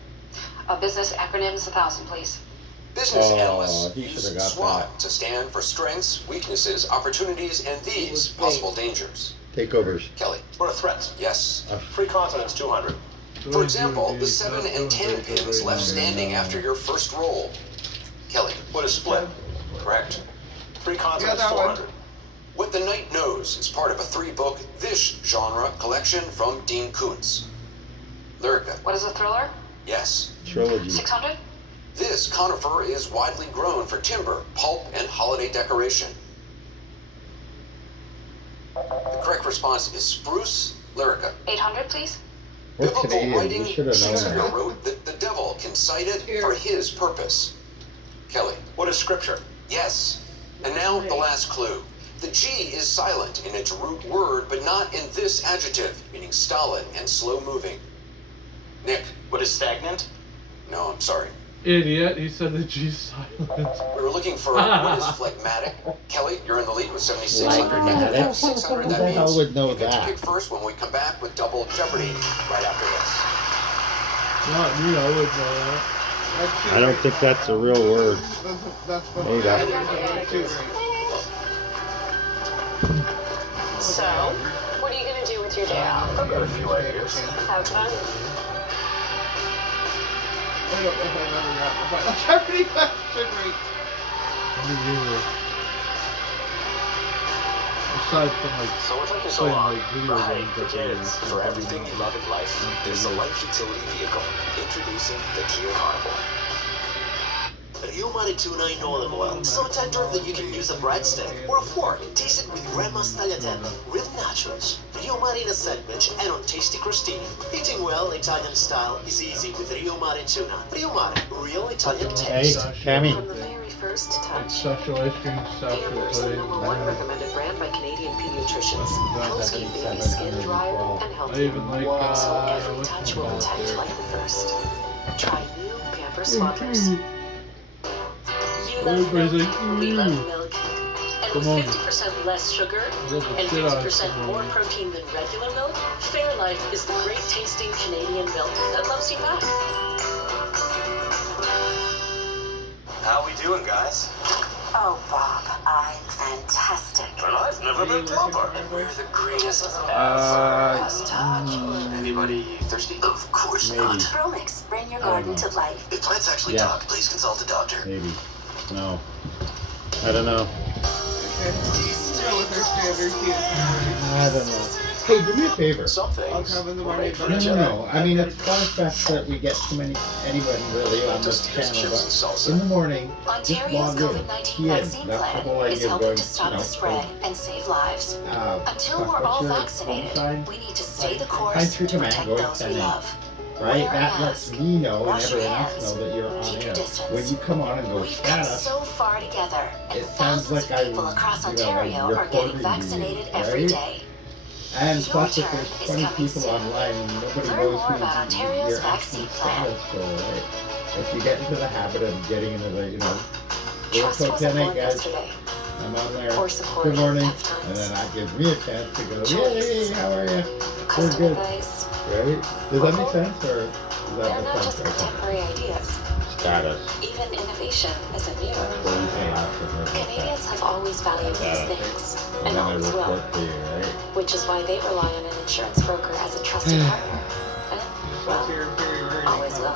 Business acronyms 1,000, please. Business analysts he use should've got SWOT to stand for strengths, weaknesses, opportunities, and these possible dangers. Takeovers. Kelly. What are threats? Yes. Free continents 200. For example, the 7 and 10 pins left standing after your first roll. Kelly. What is split? Correct. Free continents 400. What the Knight Knows is part of a 3-book This Genre collection from Dean Koontz. Lyrica. What is a thriller? Yes. Trilogy. 600? This conifer is widely grown for timber, pulp, and holiday decoration. The correct response is spruce. Lyrica. 800, please. We're Biblical Canadian. writing, We should have known Shakespeare that. wrote that the devil can cite it for his purpose. Kelly. What is scripture? Yes. And now the last clue. The G is silent in its root word, but not in this adjective, meaning stolid and slow-moving. Nick. What is stagnant? No, I'm sorry. Idiot, he said the G silent. We were looking for what is phlegmatic. Kelly, you're in the lead with 7,600. You could have 600. Who That the hell means would know you get to that? pick first when we come back with double Jeopardy right after this. Not me, I would know that. I don't think that's a real word. That's There you go. So, what are you going to do with your day off? I've got a few ideas. Have fun. I don't know if I've ever gotten a Final Jeopardy question right. Me neither. Aside from like So what took you so playing long? like video Right, games for every kids. year. For everything you love in life, there's the Life Utility Vehicle. Introducing the Kia Carnival. Riumare tunay nolevoa. Sometimes that you can use a breadstick or a fork. Taste it with Remas tagliatelle, real naturals. Riumare in a sandwich and on tasty crostini. Eating well Italian style is easy with Riumare tuna. Riumare, real Italian Hey, taste. Tammy. From the very first Like touch. special ice cream, special Pampers, the pudding. #1 recommended brand by Canadian pediatricians. Helps keep baby 712. skin drier and I healthier. even like So every what's touch it will called protect there? like the first. Try new Pampers Swappers. You love Everybody's milk, like, we love "Ooh." milk. And Come with on. 50% less sugar I love the and shit out of 50% some more of them. protein than regular milk, Fairlife is the great tasting Canadian milk that loves you back. How we doing, guys? Oh, Bob, I'm fantastic. Well, I've never been proper. And we're the greatest Uh, Anybody thirsty? Of course Maybe. not. Bromix, bring your I don't garden know. to life. If plants actually Yeah. talk, please consult a doctor. Maybe. No. I don't know. Go with our standard kid. I don't know. Hey, do me a favor. Some I'll things come in the were morning. made for No, each no, other. no. I mean, it's not a fact that we get too many, anyone really on this Tostitos, channel, chips, and but salsa. in the morning, just Ontario's log in, COVID-19 key in. vaccine That's the plan whole is idea of helping going, to stop the spread and save lives. Until fuck, we're what's all your vaccinated, phone sign? we need to stay the Find course your to command, protect go those we 10 love. right? Wear a That lets mask. me know and Wash your everyone else hands. know that you're on Keep your air. distance. When you come on and go We've chat come us, so far together, and it sounds thousands like of people I'm, across like Ontario are getting recording you, vaccinated every right? day. And Your plus, if turn there's is 20 coming people soon. online, nobody Learn knows more who about Ontario's you're vaccine actually plan. status for, right? If you get into the habit of getting into the, go Trust till wasn't 10 born guys, yesterday. I'm on there, Or support good morning, tough times. and then that gives me a chance to go, Choice. yay, how are you? We're Custom good, advice. right? Does that make sense, or does They're that not make just sense? contemporary ideas. Status. Even innovation isn't new. Canadians Canadians have always valued these things, and then I always will, report to you, right? which is why they rely on an insurance broker as a trusted partner. And, well, always will.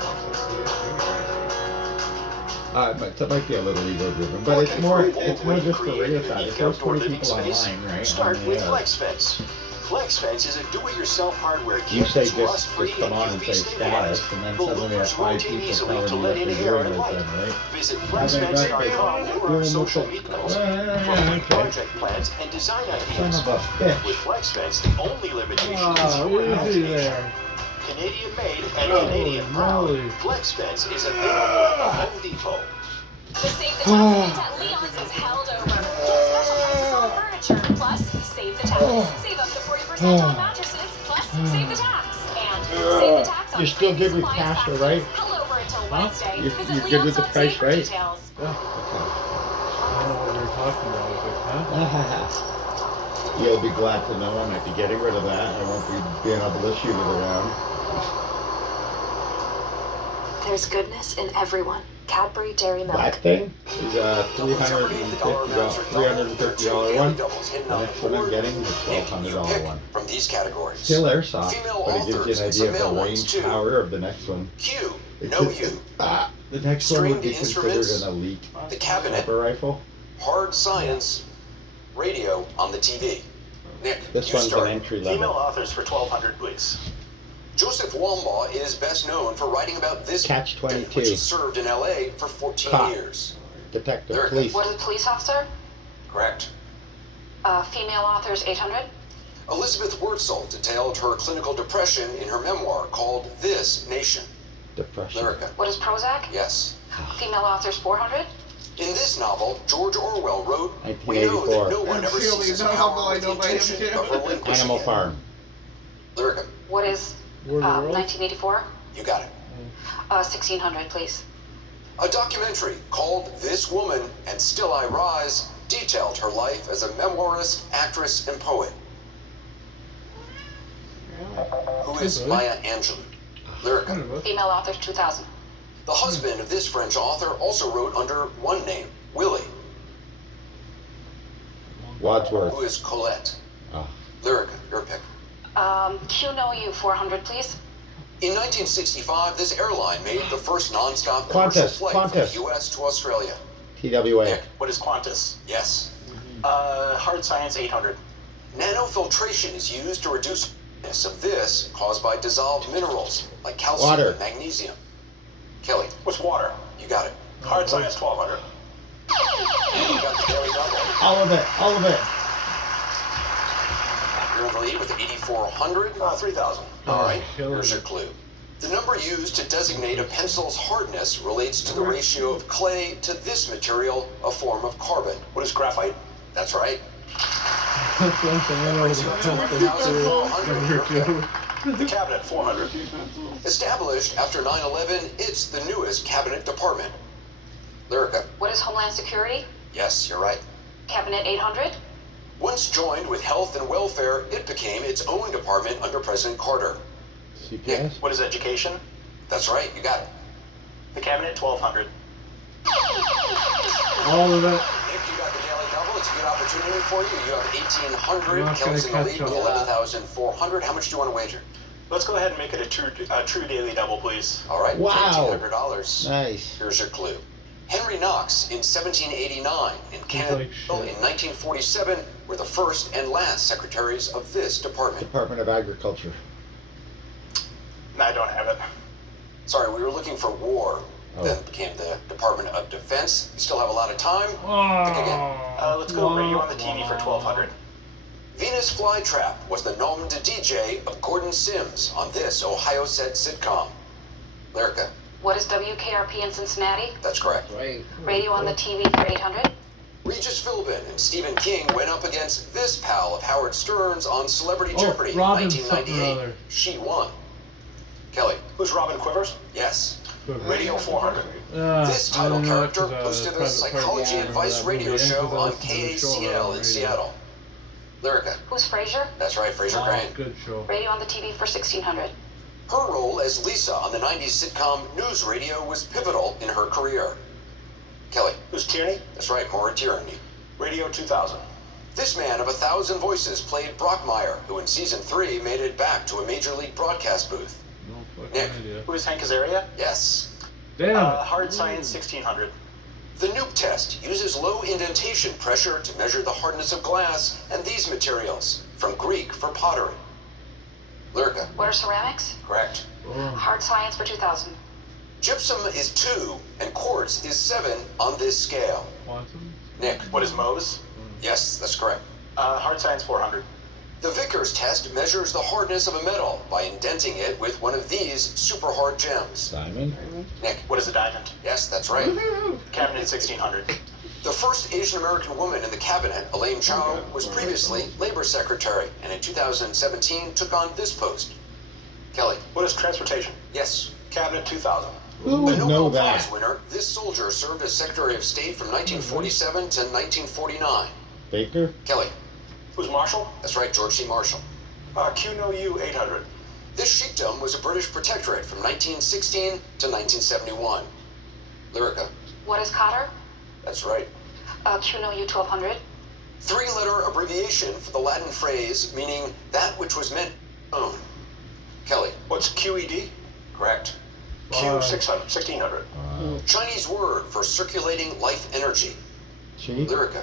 But it might be a little ego driven, but it's more just for radio side. If there's 20 people online, right? Start on with the, Flex Fence. Flex Fence is a do-it-yourself hardware kit you say that's just rust-free come on and UV say stabilized. status, and then The suddenly we have louvers 5 rotate people easily telling to you let what in they're air doing and with light. them, right? Visit Having got flexfence.com or our social media for free project plans and design Son ideas. of a bitch. With Flex Fence, the only limitation is your Easy imagination. there. Canadian made and Holy Canadian proud. moly. Flex Fence is available at Home Depot. The Save the Tax event at Leon's is held over. Get special prices on furniture, plus save the tax. Save up to 40% on mattresses, plus save the tax. And save the tax on You're still good with appliance cash, though, packages. right? Held over until Wednesday. You're Visit good with the Leon's.ca price, for right? details. I don't know what you're talking about, but huh? You'll be glad to know I might be getting rid of that. I won't be being able to shoot it around. There's goodness in everyone. Cadbury Dairy Milk. Black thing is a $350 one. The next one I'm getting is a $1,200 one. From these categories. Still airsoft, Female but it gives you an authors idea and of some the male range ones, too. power of the next one. Q, It know could- you. The next one would be Stringed considered instruments, an elite The cabinet, sniper rifle. hard science, radio on the TV. Nick, This you one's start. an entry Female level. authors for 1,200, please. Joseph Wambaugh is best known for writing about this Catch which he 22. served in LA for 14 Cop. years. Detective, There- police. What is a police officer? Correct. Female authors 800. Elizabeth Wurtzel detailed her clinical depression in her memoir called This Nation. Depression. Lyrica. What is Prozac? Yes. Female authors 400. In this novel, George Orwell wrote, "We know 1984. that no one That's ever the only seizes novel power I with the know by him, intention too. of relinquishing Animal it." Farm. Lyrica. What is Word of the world? 1984? You got it. 1600, please. A documentary called This Woman and Still I Rise detailed her life as a memoirist, actress, and poet. Who is Maya Angelou? Lyrica. Female author, 2000. The husband of this French author also wrote under one name, Willie. Wadsworth. Who is Colette? Ah. Lyrica, your pick. Q know you, 400, please. In 1965, this airline made the first non-stop commercial flight from the U.S. to Australia. TWA. What is Qantas? Yes. Hard science, 800. Nanofiltration is used to reduce hardness of this caused by dissolved minerals like calcium Water. and magnesium. Kelly. What's water? You got it. Hard science, 1200. And you got the daily double. All of it. All of it. You're in the lead with 8,400. 3,000. All right, here's your clue. The number used to designate a pencil's hardness relates to the ratio of clay to this material, a form of carbon. What is graphite? That's right. That's one thing I know about The cabinet, 400. Established after 9/11, it's the newest cabinet department. Lyrica. What is Homeland Security? Yes, you're right. Cabinet, 800. Once joined with health and welfare, it became its own department under President Carter. CPS? What is education? That's right, you got it. The cabinet, 1200. All of it. Nick, you got the daily double. It's a good opportunity for you. You have 1,800. You're not Kelly's in the gonna lead catch with up. 11,400. How much do you want to wager? Let's go ahead and make it a true daily double, please. All right, Wow. $1,500. Nice. Here's your clue. Henry Knox in 1789 and Kenneth Hill in 1947 were the first and last secretaries of this department. Department of Agriculture. No, I don't have it. Sorry, we were looking for war. Oh. Then it became the Department of Defense. You still have a lot of time. Pick again. Let's go radio on the TV for 1200. Venus Flytrap was the nom de DJ of Gordon Sims on this Ohio set sitcom. Lyrica. What is WKRP in Cincinnati? That's correct. Right. Radio on the TV for 800. Regis Philbin and Stephen King went up against this pal of Howard Stern's on Celebrity Oh, Jeopardy in Robin something or 1998. other. She won. Kelly. Who's Robin Quivers? Yes. Radio 400. This title character hosted a psychology advice radio show on KACL in Seattle. Lyrica. Who's Frasier? That's right, Fraser Crane. Good show. Radio on the TV for 1600. Her role as Lisa on the 90s sitcom News Radio was pivotal in her career. Kelly. Who's Tierney? That's right, Maura Tierney. Radio 2000. This man of 1,000 voices played Brockmeyer, who in season 3 made it back to a major league broadcast booth. No fucking Nick. idea. Who is Hank Azaria? Yes. Damn. Hard science, 1600. The Nuke test uses low indentation pressure to measure the hardness of glass and these materials, from Greek for pottery. Lyrica. What are ceramics? Correct. Hard science for 2000. Gypsum is 2 and quartz is 7 on this scale. Quantum? Nick. What is Mohs? Yes, that's correct. Hard science, 400. The Vickers test measures the hardness of a metal by indenting it with one of these super hard gems. Diamond. Nick. What is a diamond? Yes, that's right. Cabinet, 1600. The first Asian American woman in the cabinet, Elaine Chao, was previously labor secretary and in 2017 took on this post. Kelly. What is transportation? Yes. Cabinet, 2000. Who would A know Nobel that? Prize winner, this soldier served as Secretary of State from 1947 to 1949. Baker? Kelly. Who's Marshall? That's right, George C. Marshall. Q know you, 800. This sheikdom was a British protectorate from 1916 to 1971. Lyrica. What is Cotter? That's right. Q know you, 1200. 3-letter abbreviation for the Latin phrase meaning that which was meant own. Kelly. What's QED? Correct. Q 600, 1600. Chinese word for circulating life energy. She? Lyrica.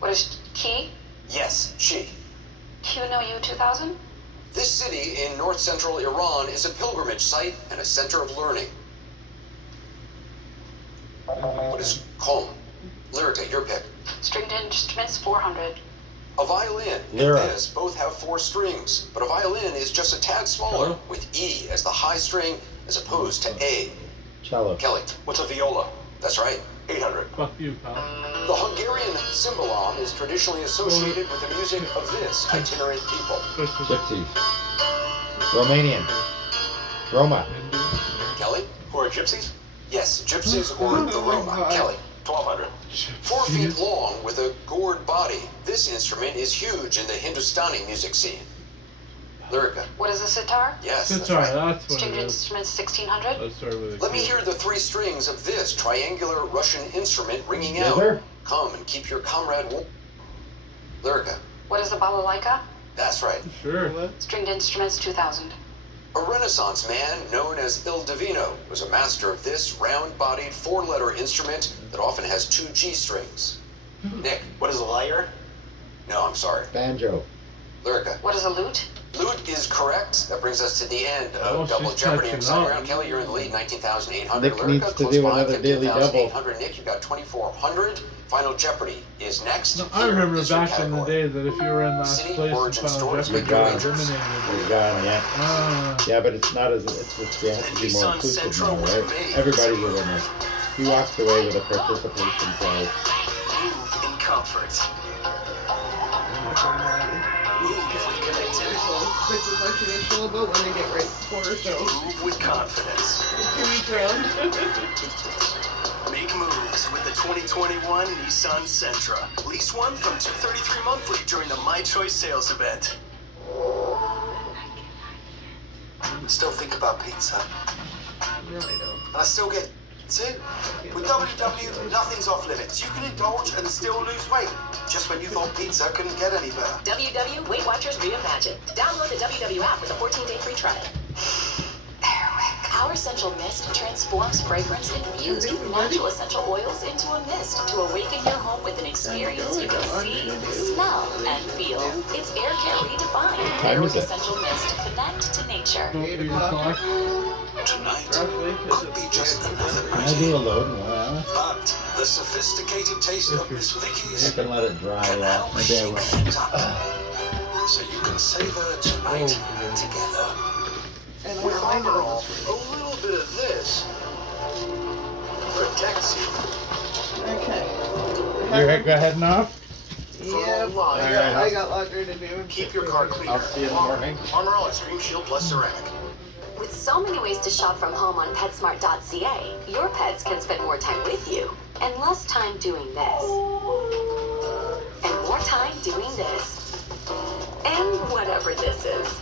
What is Key? Yes, she. Q know you, 2000. This city in north-central Iran is a pilgrimage site and a center of learning. What is Qom? Lyrica, your pick. Stringed instruments, 400. A violin and Lyra. this both have 4 strings, but a violin is just a tad smaller, with E as the high string as opposed to A. Cello. Kelly. What's a viola? That's right. 800. Fuck you, pal. The Hungarian cymbalom is traditionally associated with the music of this itinerant people. Gypsies. Romanian. Roma. Kelly. Who are gypsies? Yes, gypsies or the Roma. Kelly. 1200. 4 feet long with a gourd body. This instrument is huge in the Hindustani music scene. Lyrica. What is a sitar? Yes, Sitar, that's right. that's what Stringed it is. instruments 1600. Let's start with a Let me Q. hear the 3 strings of this triangular Russian instrument ringing Yes, out. sir. Come and keep your comrade warm. Lyrica. What is a balalaika? That's right. Sure. Stringed instruments 2000. A Renaissance man known as Il Divino was a master of this round-bodied 4-letter instrument that often has 2 G strings. Nick. What is a lyre? No, I'm sorry. Banjo. Lyrica. What is a lute? Lute is correct. That brings us to the end Oh, of Double she's Jeopardy. catching Exciting up. round. Kelly, you're in the lead, 19,800. Nick Lyrica, needs to close do by, another daily double. 15,800. Nick, you got 2,400. Final Jeopardy is next. No, I Here remember is your back in the category. day that if you were in last City, place in origin, Final stories, Jeopardy, make you your were wagers. eliminated. We're gone, yeah. Ah. Yeah, but it's not as you have to be more Nissan inclusive Sentra now, was right? made. Everybody's a winner. He walks away with a participation prize. Move in comfort. Move with connectivity. Stick with my traditional about when they get right before or so. Move with confidence. 2 week round. Make moves with the 2021 Nissan Sentra. Lease one from $233 monthly during the My Choice sales event. Still think about pizza. Really don't. And I still get 2. With WW, nothing's off limits. You can indulge and still lose weight. Just when you thought pizza couldn't get any better. WW Weight Watchers Reimagined. Download the WW app with a 14-day free trial. Our Essential Mist transforms fragrance infused with natural essential oils into a mist to awaken your home with an experience you can see, smell, and feel. It's air care redefined. Air with Essential Mist. Connect to nature. 8 o'clock. Tonight Roughly. could be just another Can I night. do a load and one? But the sophisticated taste of Miss I Vicky's can let it dry can out. help Maybe I shake will. things up. So you can savor tonight together. And I With reminded Armor them All, this a week. little bit of this protects you. Okay. You're go ahead and off? Yep. Alright. I got laundry to do. Keep your car cleaner. I'll see you in the morning. Armor All Extreme Shield Plus Ceramic. With so many ways to shop from home on PetSmart.ca, your pets can spend more time with you and less time doing this. And more time doing this. And whatever this is.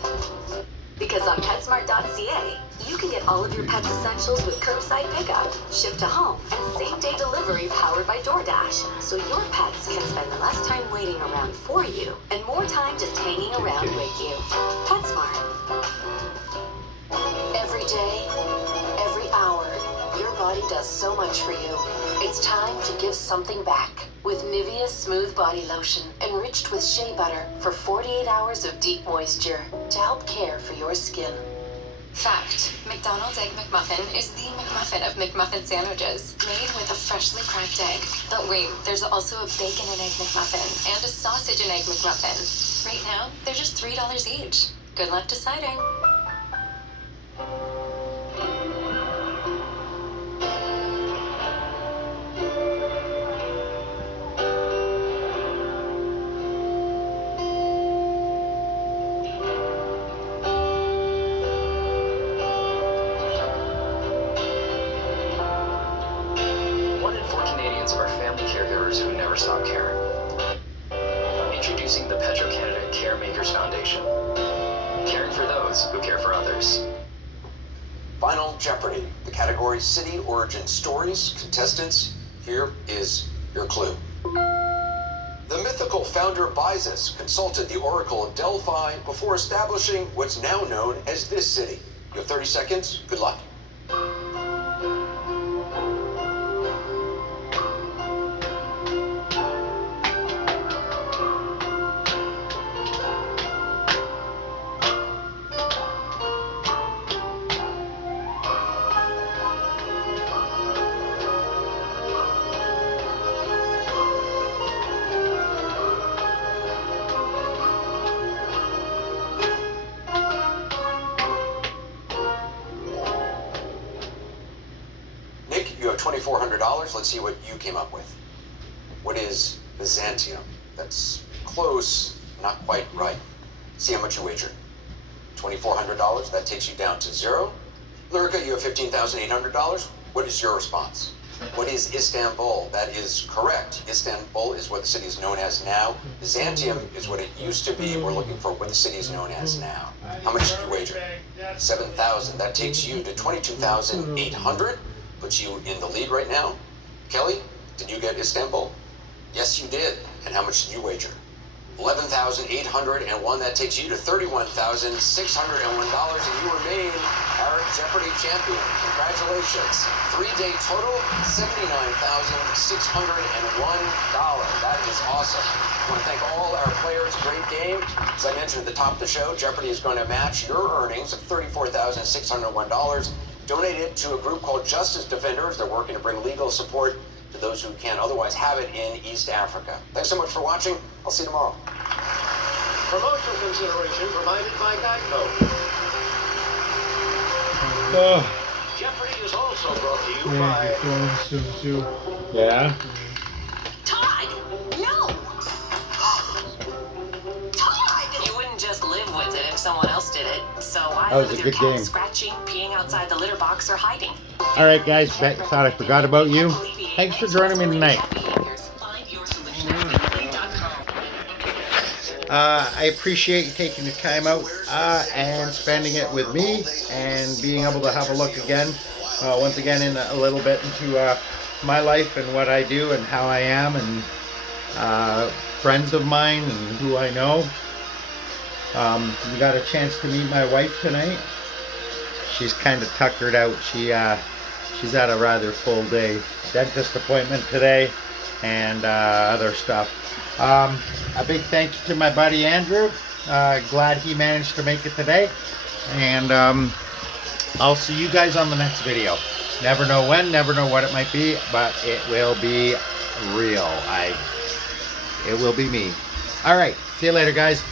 Because on PetSmart.ca, you can get all of your pet's essentials with curbside pickup, ship to home, and same-day delivery powered by DoorDash. So your pets can spend less time waiting around for you and more time just hanging around with you. PetSmart. Every day, every hour, your body does so much for you. It's time to give something back with Nivea Smooth Body Lotion, enriched with shea butter for 48 hours of deep moisture to help care for your skin. Fact: McDonald's Egg McMuffin is the McMuffin of McMuffin sandwiches, made with a freshly cracked egg. But wait, there's also a bacon and egg McMuffin and a sausage and egg McMuffin. Right now, they're just $3 each. Good luck deciding. One in 4 Canadians are family caregivers who never stop caring. Introducing the Petro-Canada Caremakers Foundation. Caring for those who care for others. Final Jeopardy. The category City Origin Stories. Contestants, here is your clue. The mythical founder Byzas consulted the Oracle of Delphi before establishing what's now known as this city. You have 30 seconds. Good luck. Nick, you have $2,400. Let's see what you came up with. What is Byzantium? That's close, not quite right. See how much you wagered. $2,400. That takes you down to 0. Lyrica, you have $15,800. What is your response? What is Istanbul? That is correct. Istanbul is what the city is known as now. Byzantium is what it used to be. We're looking for what the city is known as now. How much did you wager? 7,000. That takes you to 22,800. Puts you in the lead right now. Kelly, did you get Istanbul? Yes, you did. And how much did you wager? 11,801. That takes you to $31,601, and you remain our Jeopardy champion. Congratulations. 3-day total, $79,601. That is awesome. I want to thank all our players. Great game. As I mentioned at the top of the show, Jeopardy is going to match your earnings of $34,601. Donate it to a group called Justice Defenders. They're working to bring legal support to those who can't otherwise have it in East Africa. Thanks so much for watching. I'll see you tomorrow. Promotional consideration provided by Geico. Jeopardy is also brought to you by... Yeah? Todd! No! Todd! You wouldn't just live with it if someone else did it. So why That was live a with your good cat game. scratching, peeing outside the litter box, or hiding? Alright guys, thought I forgot about you. Thanks for joining me tonight. I appreciate you taking the time out and spending it with me and being able to have a look again, once again, in a little bit into my life and what I do and how I am, and friends of mine and who I know. We got a chance to meet my wife tonight. She's kind of tuckered out. She's had a rather full day. Dentist appointment today and other stuff. A big thank you to my buddy Andrew. Glad he managed to make it today. And I'll see you guys on the next video. Never know when, never know what it might be, but it will be real. It will be me. Alright, see you later guys.